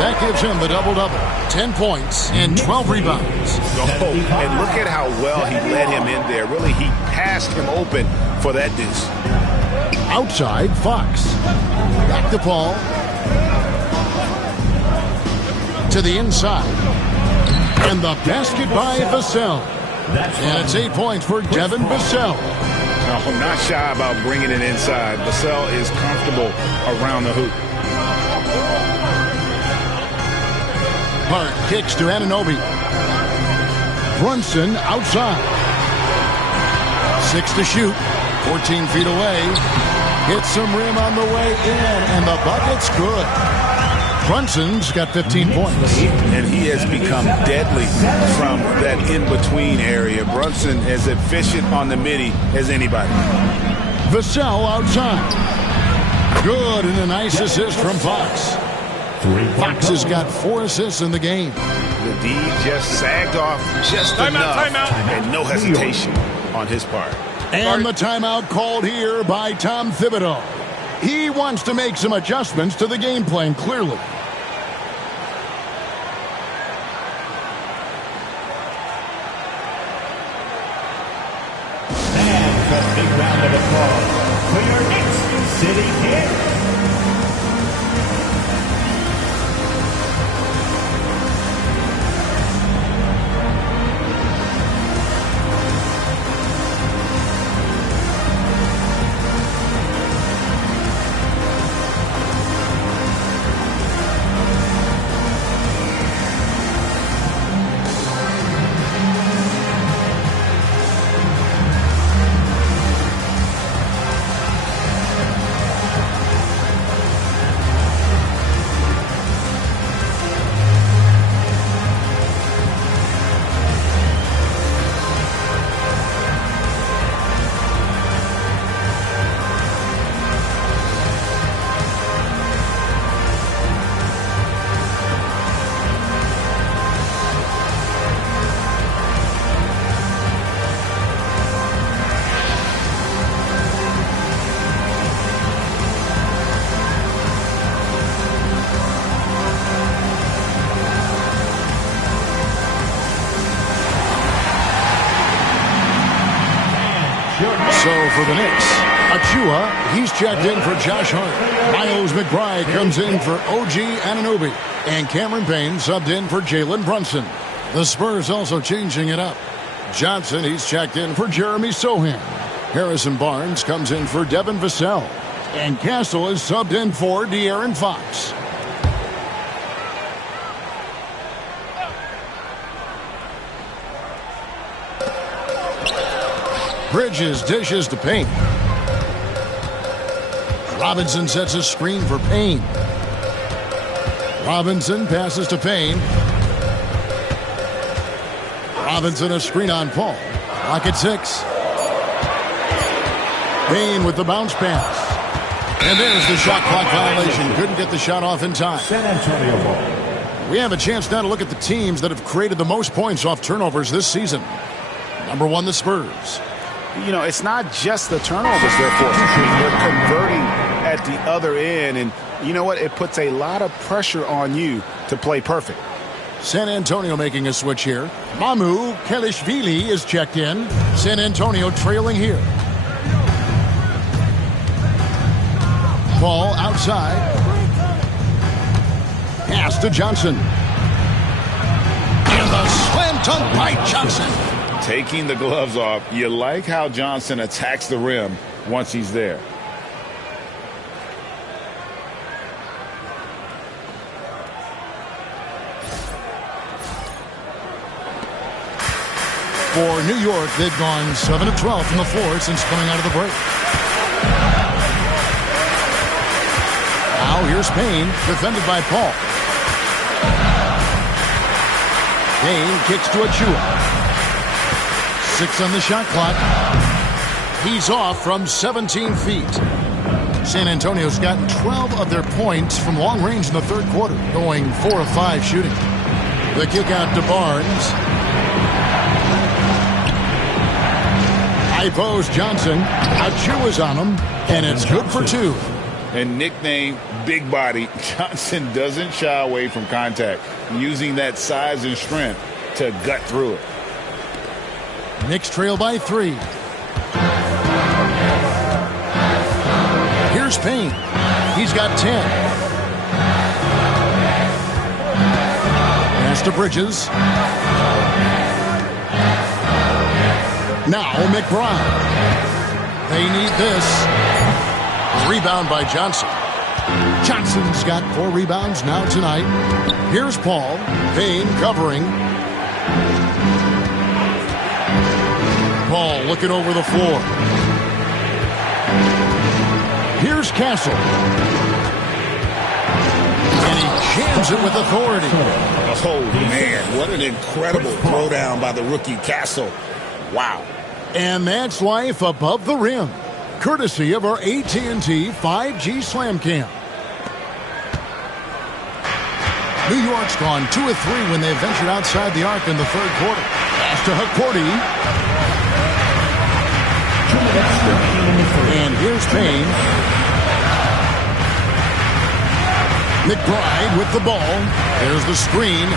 That gives him the double-double. 10 points and 12 rebounds. Oh, and look at how well he led him in there. Really, he passed him open for that deuce. Outside, Fox. Back to Paul. To the inside. And the basket by Vassell. And it's 8 points for Devin Vassell. I'm not shy about bringing it inside. Vassell is comfortable around the hoop. Hart kicks to Anunoby. Brunson outside. 6 to shoot. 14 feet away. Hits some rim on the way in, and the bucket's good. Brunson's got 15 points. And he has become deadly from that in-between area. Brunson as efficient on the midi as anybody. Vassell outside. Good, and a nice assist from Fox. Fox has got 4 assists in the game. The D just sagged off just enough. And no hesitation on his part. And the timeout called here by Tom Thibodeau. He wants to make some adjustments to the game plan, clearly. sitting in. So for the Knicks, Achua, he's checked in for Josh Hart. Miles McBride comes in for OG Anunoby. And Cameron Payne subbed in for Jalen Brunson. The Spurs also changing it up. Johnson, he's checked in for Jeremy Sohan. Harrison Barnes comes in for Devin Vassell. And Castle is subbed in for De'Aaron Fox. Bridges dishes to Payne. Robinson sets a screen for Payne. Robinson passes to Payne. Robinson a screen on Paul. Clock at 6. Payne with the bounce pass. And there's the shot clock violation. Couldn't get the shot off in time. San Antonio ball. We have a chance now to look at the teams that have created the most points off turnovers this season. Number 1, the Spurs. You know, it's not just the turnovers they're forcing. They're converting at the other end. And you know what? It puts a lot of pressure on you to play perfect. San Antonio making a switch here. Mamu Kelishvili is checked in. San Antonio trailing here. Ball outside. Pass to Johnson. And the slam dunk by Johnson. Taking the gloves off, you like how Johnson attacks the rim once he's there. For New York, they've gone 7 of 12 from the floor since coming out of the break. Now here's Payne, defended by Paul. Payne kicks to Achua. 6 on the shot clock. He's off from 17 feet. San Antonio's gotten 12 of their points from long range in the third quarter, going 4 of 5 shooting. The kick out to Barnes. High post Johnson. Achua's on him, and it's good for 2. And nicknamed Big Body, Johnson doesn't shy away from contact, using that size and strength to gut through it. Knicks trail by 3. Here's Payne. He's got 10. Pass to Bridges. Now McBride. They need this. Rebound by Johnson. Johnson's got 4 rebounds now tonight. Here's Paul. Payne covering. Paul looking over the floor. Here's Castle. And he jams it with authority. Oh, man, what an incredible throwdown by the rookie Castle. Wow. And that's life above the rim, courtesy of our AT&T 5G Slam Cam. New York's gone 2 of 3 when they ventured outside the arc in the third quarter. Pass to Hakordi. And here's Payne. McBride with the ball. There's the screen.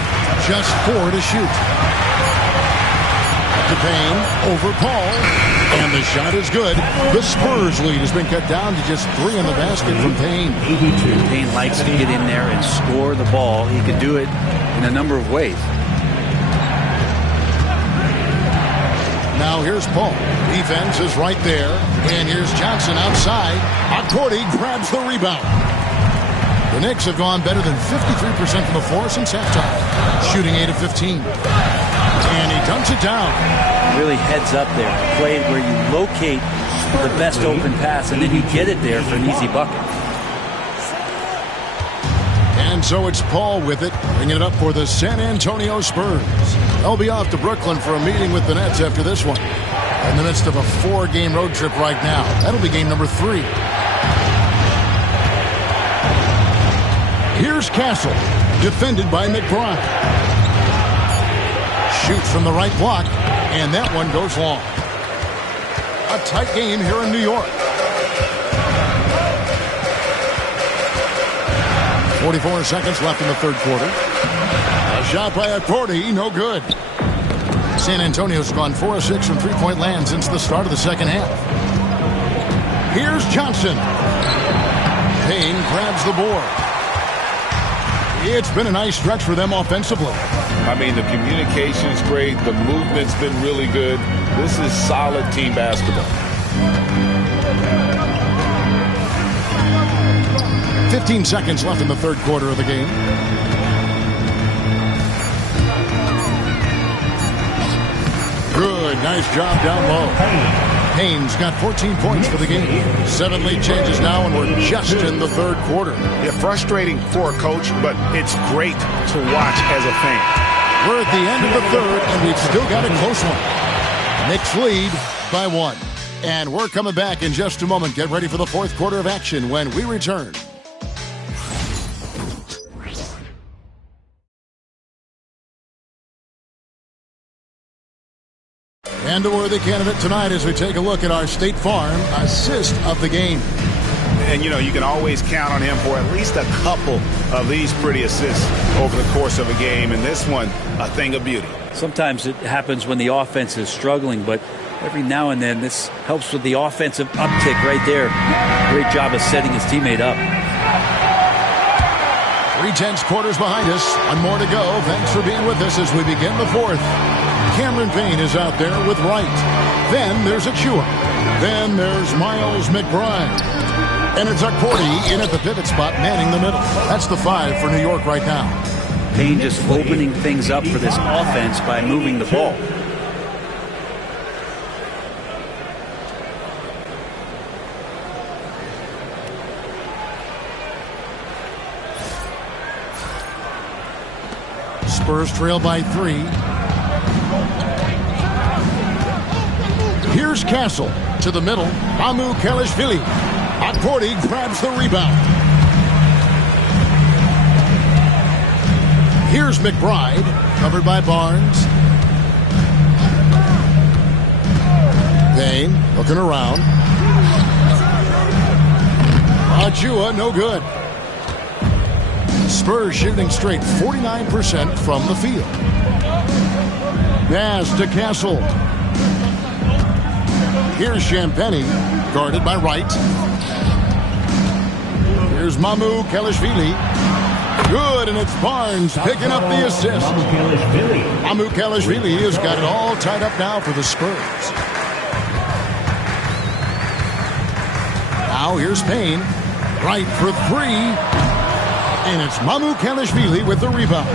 Just 4 to shoot. To Payne over Paul. And the shot is good. The Spurs lead has been cut down to just 3 in the basket from Payne. Payne likes to get in there and score the ball. He can do it in a number of ways. Now here's Paul. Defense is right there. And here's Johnson outside. Accordi grabs the rebound. The Knicks have gone better than 53% from the floor since halftime. Shooting 8 of 15. And he dunks it down. Really heads up there. Play where you locate the best open pass, and then you get it there for an easy bucket. And so it's Paul with it, bringing it up for the San Antonio Spurs. They'll be off to Brooklyn for a meeting with the Nets after this one. In the midst of a 4-game road trip right now. That'll be game number 3. Here's Castle, defended by McBride. Shoots from the right block, and that one goes long. A tight game here in New York. 44 seconds left in the third quarter. A shot by Accordi, no good. San Antonio's gone 4 of 6 from three-point land since the start of the second half. Here's Johnson. Payne grabs the board. It's been a nice stretch for them offensively. I mean, the communication's great. The movement's been really good. This is solid team basketball. 15 seconds left in the third quarter of the game. Good, nice job down low. Payne's got 14 points for the game. 7 lead changes now, and we're just in the third quarter. Yeah, frustrating for a coach, but it's great to watch as a fan. We're at the end of the third, and we've still got a close one. Knicks lead by 1. And we're coming back in just a moment. Get ready for the fourth quarter of action when we return. And a worthy candidate tonight as we take a look at our State Farm assist of the game. And, you know, you can always count on him for at least a couple of these pretty assists over the course of a game. And this one, a thing of beauty. Sometimes it happens when the offense is struggling, but every now and then this helps with the offensive uptick right there. Great job of setting his teammate up. 3/10 quarters behind us. One more to go. Thanks for being with us as we begin the fourth. Cameron Payne is out there with Wright. Then there's Achua. Then there's Miles McBride. And it's Accordi in at the pivot spot, manning the middle. That's the 5 for New York right now. Payne just opening things up for this offense by moving the ball. Spurs trail by 3. Here's Castle to the middle. Amu Kelishvili. Accordi grabs the rebound. Here's McBride, covered by Barnes. Payne looking around. Achua, no good. Spurs shooting straight 49% from the field. Pass to Castle. Here's Champagny, guarded by Wright. Here's Mamu Kelishvili. Good, and it's Barnes picking up the assist. Mamu Kelishvili has got it all tied up now for the Spurs. Now here's Payne. Wright for 3. And it's Mamu Kelishvili with the rebound.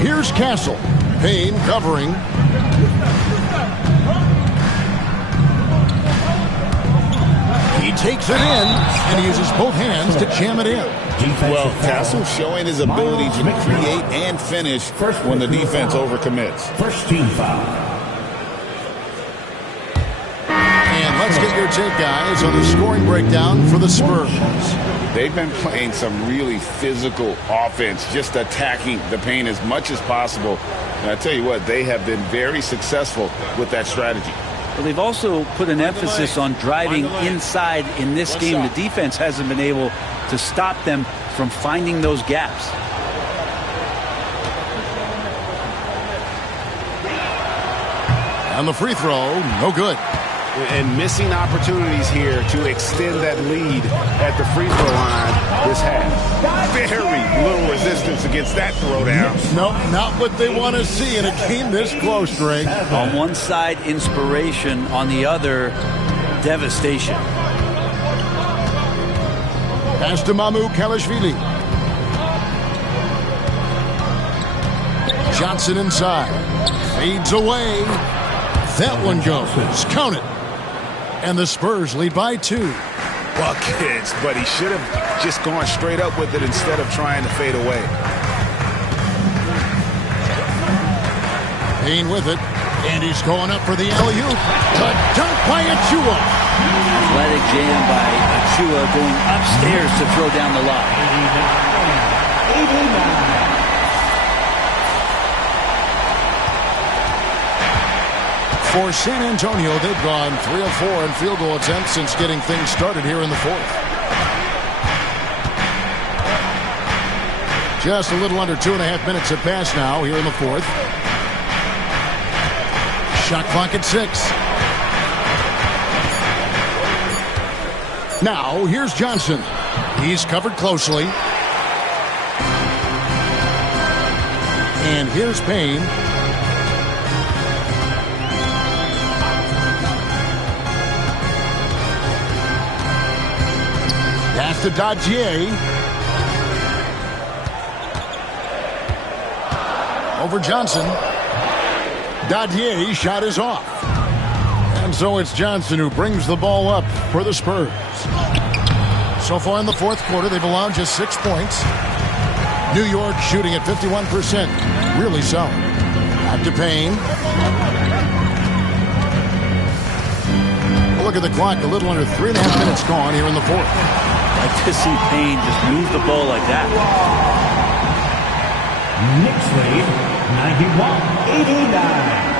Here's Castle. Payne covering. He takes it in, and he uses both hands to jam it in. Well, Castle showing his ability to create and finish when the defense overcommits. First team foul. And let's get your take, guys, on the scoring breakdown for the Spurs. They've been playing some really physical offense, just attacking the paint as much as possible. And I tell you what, they have been very successful with that strategy. Well, they've also put an emphasis on driving inside in this game. The defense hasn't been able to stop them from finding those gaps. And the free throw, no good. And missing opportunities here to extend that lead at the free throw line this half. Very little resistance against that throwdown. No, not what they want to see in a game this close, Greg. On one side, inspiration. On the other, devastation. Pass to Mamu Kalashvili. Johnson inside. Fades away. That one goes. Count it. And the Spurs lead by 2. Buckets, but he should have just gone straight up with it instead of trying to fade away. Payne with it. And he's going up for the alley-oop. A dunk by Achua. Athletic jam by Achua going upstairs to throw down the lob. 89. For San Antonio, they've gone 3 of 4 in field goal attempts since getting things started here in the fourth. Just a little under 2.5 minutes have passed now here in the fourth. Shot clock at 6. Now, here's Johnson. He's covered closely. And here's Payne. Pass to Dadier. Over Johnson. Dadier's shot is off. And so it's Johnson who brings the ball up for the Spurs. So far in the fourth quarter, they've allowed just 6 points. New York shooting at 51%. Really solid. Back to Payne. Look at the clock. A little under 3.5 minutes gone here in the fourth. Like to see Payne just move the ball like that. Knicks lead 91-89.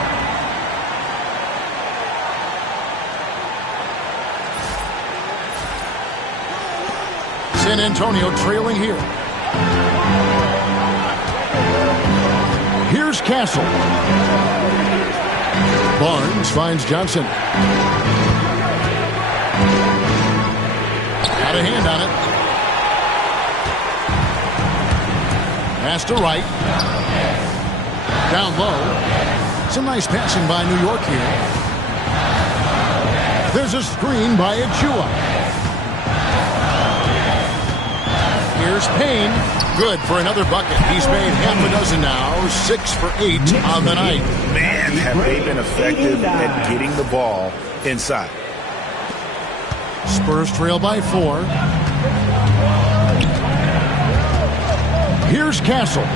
San Antonio trailing here. Here's Castle. Barnes finds Johnson. Got a hand on it. Pass to right. Down low. Some nice passing by New York here. There's a screen by Achua. Here's Payne. Good for another bucket. He's made half a dozen now. 6 for 8 on the night. Man, have they been effective at getting the ball inside. Spurs trail by 4. Here's Castle.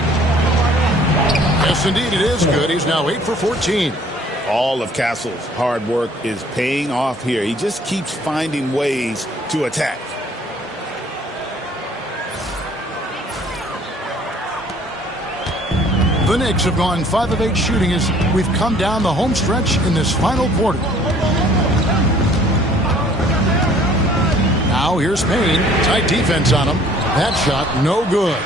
Yes, indeed, it is good. He's now 8 for 14. All of Castle's hard work is paying off here. He just keeps finding ways to attack. The Knicks have gone 5 of 8 shooting as we've come down the home stretch in this final quarter. Now here's Payne. Tight defense on him. That shot no good.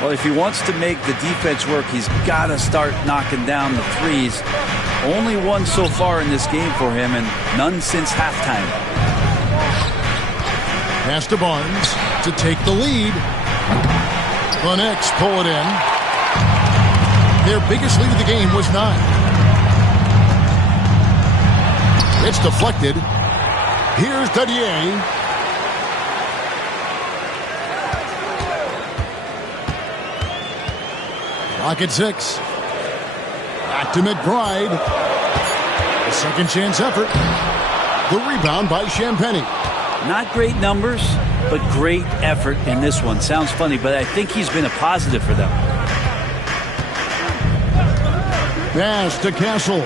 Well, if he wants to make the defense work, he's got to start knocking down the threes. Only one so far in this game for him, and none since halftime. Pass to Barnes to take the lead. The Knicks pull it in. Their biggest lead of the game was 9. It's deflected. Here's Dadier. Clock at 6. Back to McBride. A second chance effort. The rebound by Champagnie. Not great numbers, but great effort in this one. Sounds funny, but I think he's been a positive for them. Pass to Castle.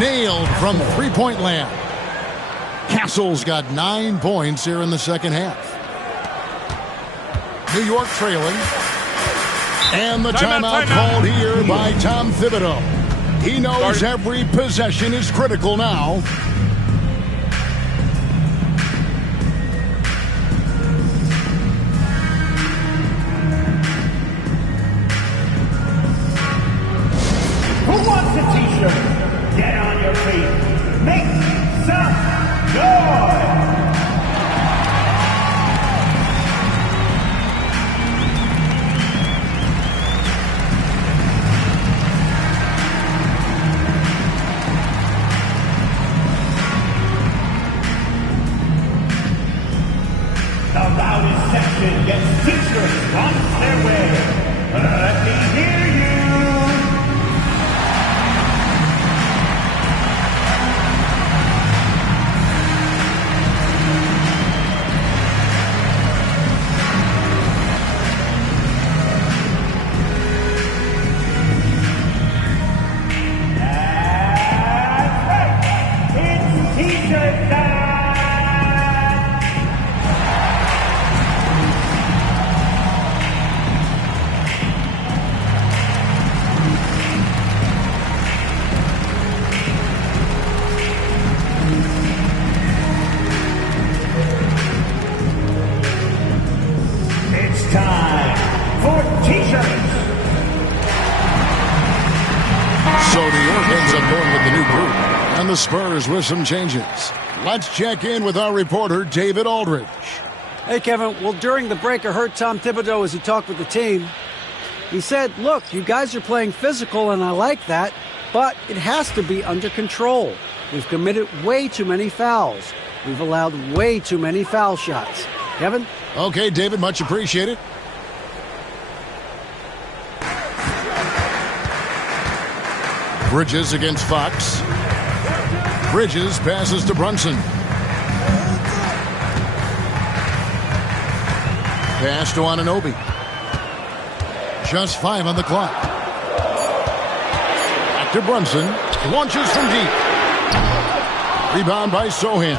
Nailed from three-point land. Castle's got 9 points here in the second half. New York trailing. And the timeout called here by Tom Thibodeau. He knows every possession is critical now. Who wants a t-shirt? Teachers on their way. Let me hear you. The Spurs with some changes. Let's check in with our reporter, David Aldridge. Hey, Kevin. Well, during the break, I heard Tom Thibodeau as he talked with the team. He said, look, you guys are playing physical, and I like that, but it has to be under control. We've committed way too many fouls. We've allowed way too many foul shots. Kevin? Okay, David, much appreciated. Bridges against Fox. Bridges passes to Brunson. Pass to Anunoby. Just 5 on the clock. Back to Brunson. Launches from deep. Rebound by Sohan.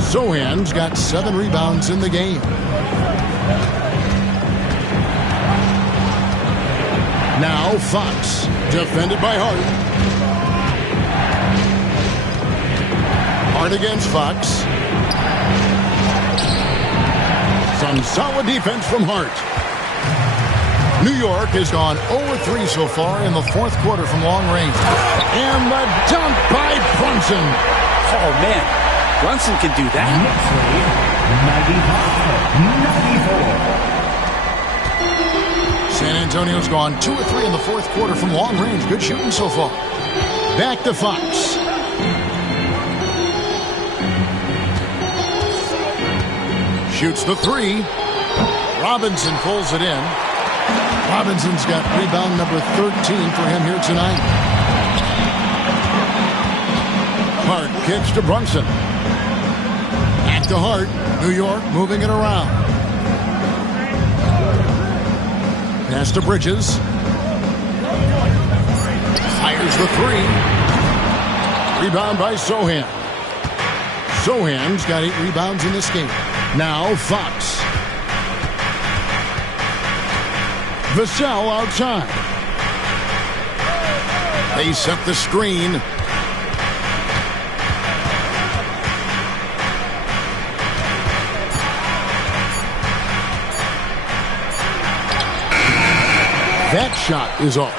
Sohan's got 7 rebounds in the game. Now Fox. Defended by Hart. Hart against Fox. Some solid defense from Hart. New York has gone 0-3 so far in the fourth quarter from long range. And the dunk by Brunson. Oh, man. Brunson can do that. San Antonio's gone 2-3 in the fourth quarter from long range. Good shooting so far. Back to Fox. Shoots the 3. Robinson pulls it in. Robinson's got rebound number 13 for him here tonight. Hart kicks to Brunson. Back to Hart. New York moving it around. Pass to Bridges. Fires the 3. Rebound by Sohan. Sohan's got 8 rebounds in this game. Now Fox. Vassell outside. They set the screen. That shot is off.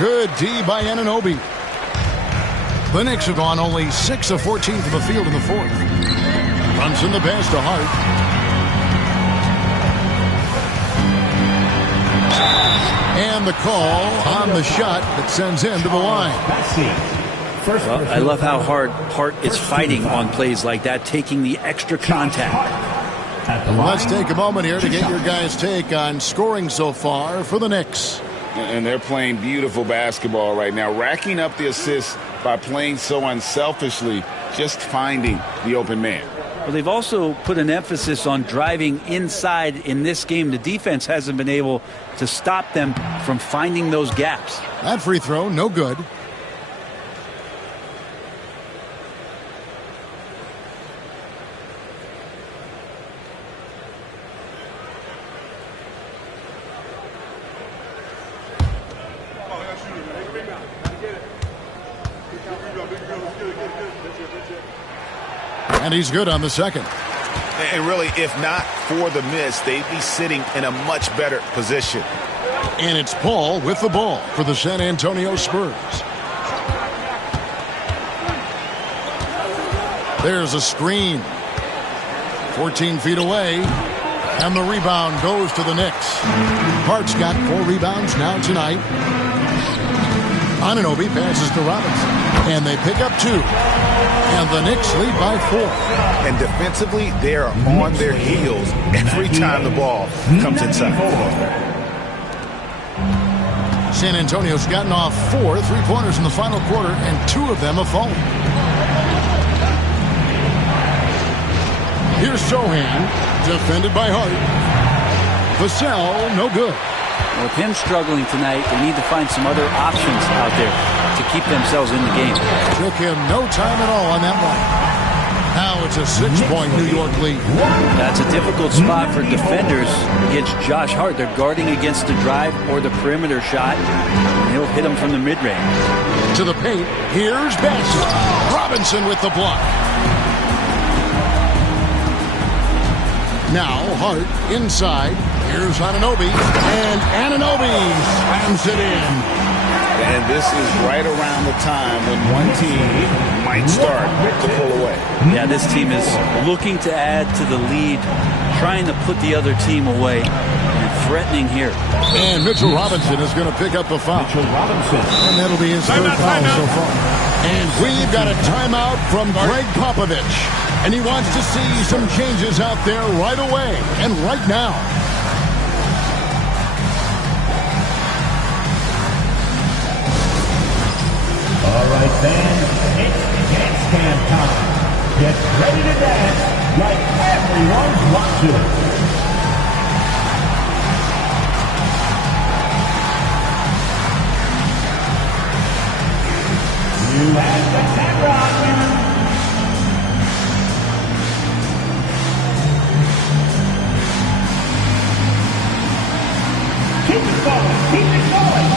Good D by Anunoby. The Knicks have gone only 6 of 14 from the field in the fourth. Brunson the pass to Hart. And the call on the shot that sends him to the line. Well, I love how hard Hart is fighting on plays like that, taking the extra contact. Let's take a moment here to get your guys' take on scoring so far for the Knicks. And they're playing beautiful basketball right now, racking up the assists by playing so unselfishly, just finding the open man. Well, they've also put an emphasis on driving inside in this game. The defense hasn't been able to stop them from finding those gaps. That free throw, no good. And he's good on the second. And really, if not for the miss, they'd be sitting in a much better position. And it's Paul with the ball for the San Antonio Spurs. There's a screen. 14 feet away. And the rebound goes to the Knicks. Hart's got 4 rebounds now tonight. Anunoby passes to Robinson. And they pick up 2. And The Knicks lead by 4. And defensively, they are on their heels every time the ball comes inside. San Antonio's gotten off 4 3-pointers in the final quarter, and 2 of them have fallen. Here's Sohan, defended by Hart. Vassell, no good. With him struggling tonight, they need to find some other options out there to keep themselves in the game. Took him no time at all on that one. Now it's a 6-point New York lead. That's a difficult spot for defenders against Josh Hart. They're guarding against the drive or the perimeter shot, and he'll hit them from the mid-range. To the paint, here's Bassett. Robinson with the block. Now Hart inside. Here's Anunoby, and Anunoby slams it in. And this is right around the time when one team might start to pull away. Yeah, this team is looking to add to the lead, trying to put the other team away, and threatening here. And Mitchell Robinson is going to pick up the foul. And that'll be his third foul so far. And we've got a timeout from Greg Popovich. And he wants to see some changes out there right away and right now. All right, fans, it's dance cam time. Get ready to dance like everyone's watching. You have the camera on you. Keep it going, keep it going.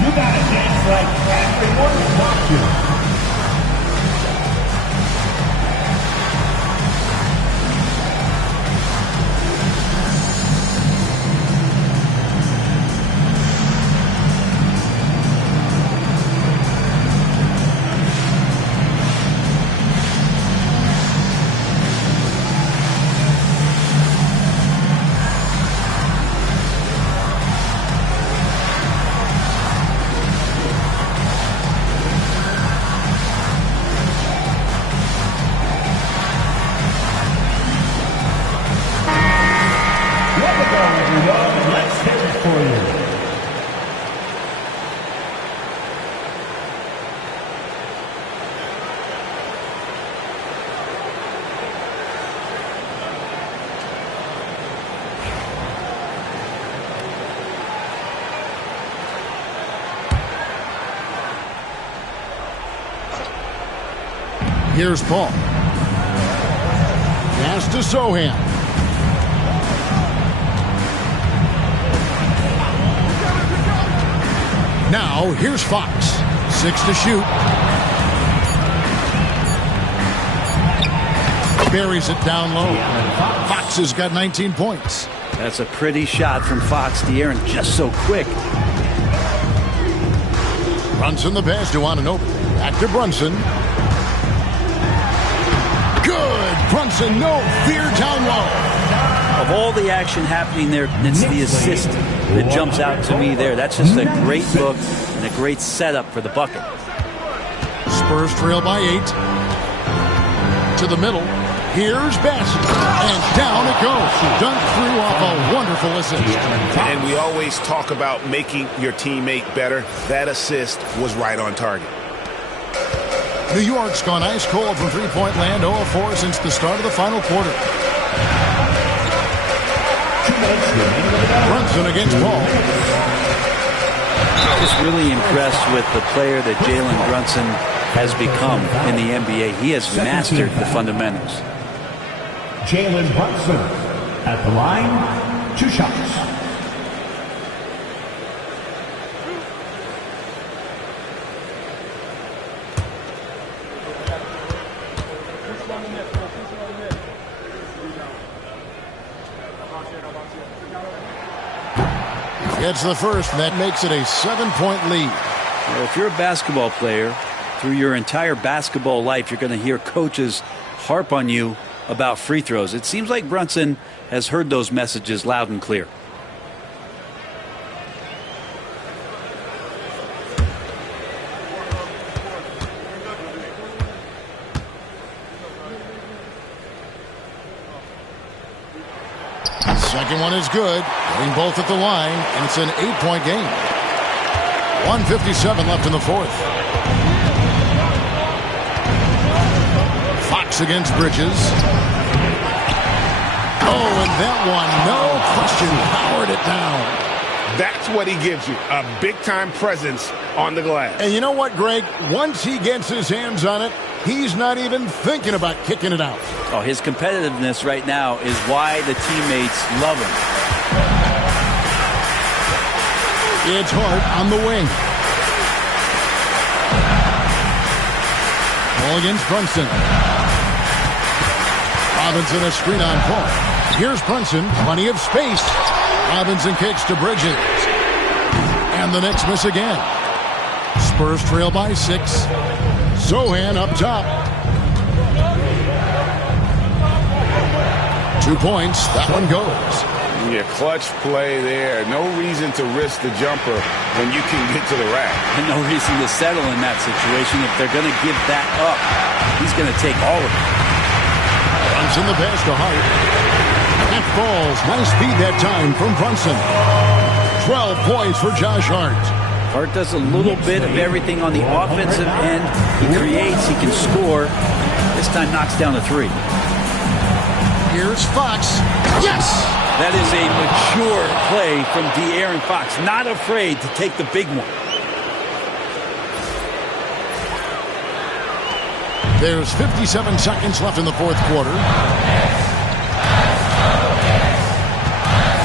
You gotta dance like everyone's watching. Let's hear it for you. Here's Paul. Pass to Sohan. Now, here's Fox. 6 to shoot. Buries it down low. Fox has got 19 points. That's a pretty shot from Fox. The Aaron just so quick. Brunson the pass to Anunoby. Back to Brunson. Good. Brunson, no fear down low. Of all the action happening there, it's the assist that jumps out to me there. That's just a great look and a great setup for the bucket. Spurs trail by 8. To the middle. Here's Bassett. And down it goes. Dunked through off a wonderful assist. And we always talk about making your teammate better. That assist was right on target. New York's gone ice cold from three-point land, 0-4 since the start of the final quarter. Brunson against Paul. Just really impressed with the player that Jalen Brunson has become in the NBA. He has mastered the fundamentals. Jalen Brunson at the line, 2 shots. Gets the first, and that makes it a 7-point lead. Well, if you're a basketball player, through your entire basketball life, you're going to hear coaches harp on you about free throws. It seems like Brunson has heard those messages loud and clear. Second one is good. Getting both at the line, and it's an 8-point game. 1:57 left in the fourth. Fox against Bridges. Oh, and that one, no question, powered it down. That's what he gives you, a big-time presence on the glass. And you know what, Greg? Once he gets his hands on it, he's not even thinking about kicking it out. Oh, his competitiveness right now is why the teammates love him. It's Hart on the wing. Ball against Brunson. Robinson a screen on Paul. Here's Brunson, plenty of space. Robinson kicks to Bridges. And the Knicks miss again. Spurs trail by 6. Sohan up top. 2 points. That one goes. Yeah, clutch play there. No reason to risk the jumper when you can get to the rack. And no reason to settle in that situation. If they're going to give that up, he's going to take all of it. Brunson the pass to Hart. That falls. Nice speed that time from Brunson. 12 points for Josh Hart. Hart does a little bit of everything on the offensive end. He creates, he can score. This time knocks down a 3. Here's Fox. Yes! That is a mature play from De'Aaron Fox. Not afraid to take the big one. There's 57 seconds left in the fourth quarter.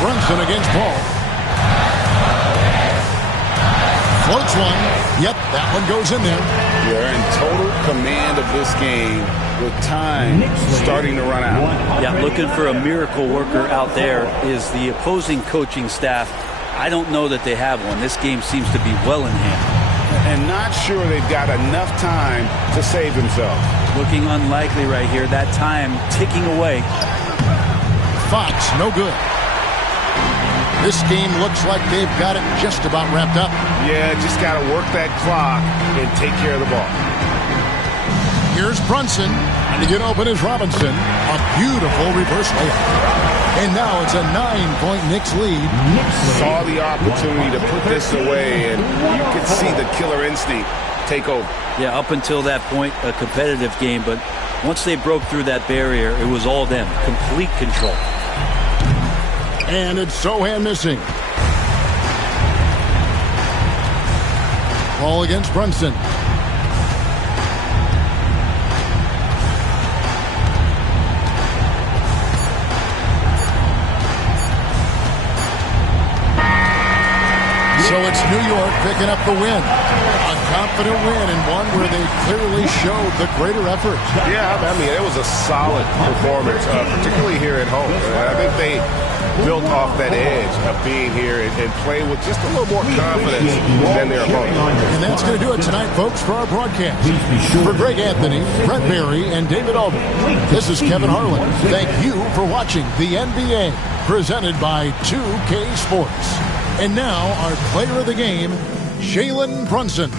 Brunson against Paul. Floats one. Yep, that one goes in there. You're in total command of this game with time starting to run out. Yeah, looking for a miracle worker out there is the opposing coaching staff. I don't know that they have one. This game seems to be well in hand. And not sure they've got enough time to save themselves. Looking unlikely right here. That time ticking away. Fox, no good. This game looks like they've got it just about wrapped up. Yeah, just got to work that clock and take care of the ball. Here's Brunson. And to get open is Robinson. A beautiful reverse layup. And now it's a 9-point Knicks lead. Saw the opportunity to put this away, and you could see the killer instinct take over. Yeah, up until that point, a competitive game. But once they broke through that barrier, it was all them. Complete control. And it's Sohan missing. Ball against Brunson. So it's New York picking up the win. A confident win and one where they clearly showed the greater effort. Yeah, I mean, it was a solid performance, particularly here at home. I think they built off that edge of being here and playing with just a little more confidence than their opponent. And that's going to do it tonight, folks, for our broadcast. For Greg Anthony, Brett Barry, and David Aldridge, this is Kevin Harlan. Thank you for watching the NBA, presented by 2K Sports. And now, our player of the game, Jalen Brunson.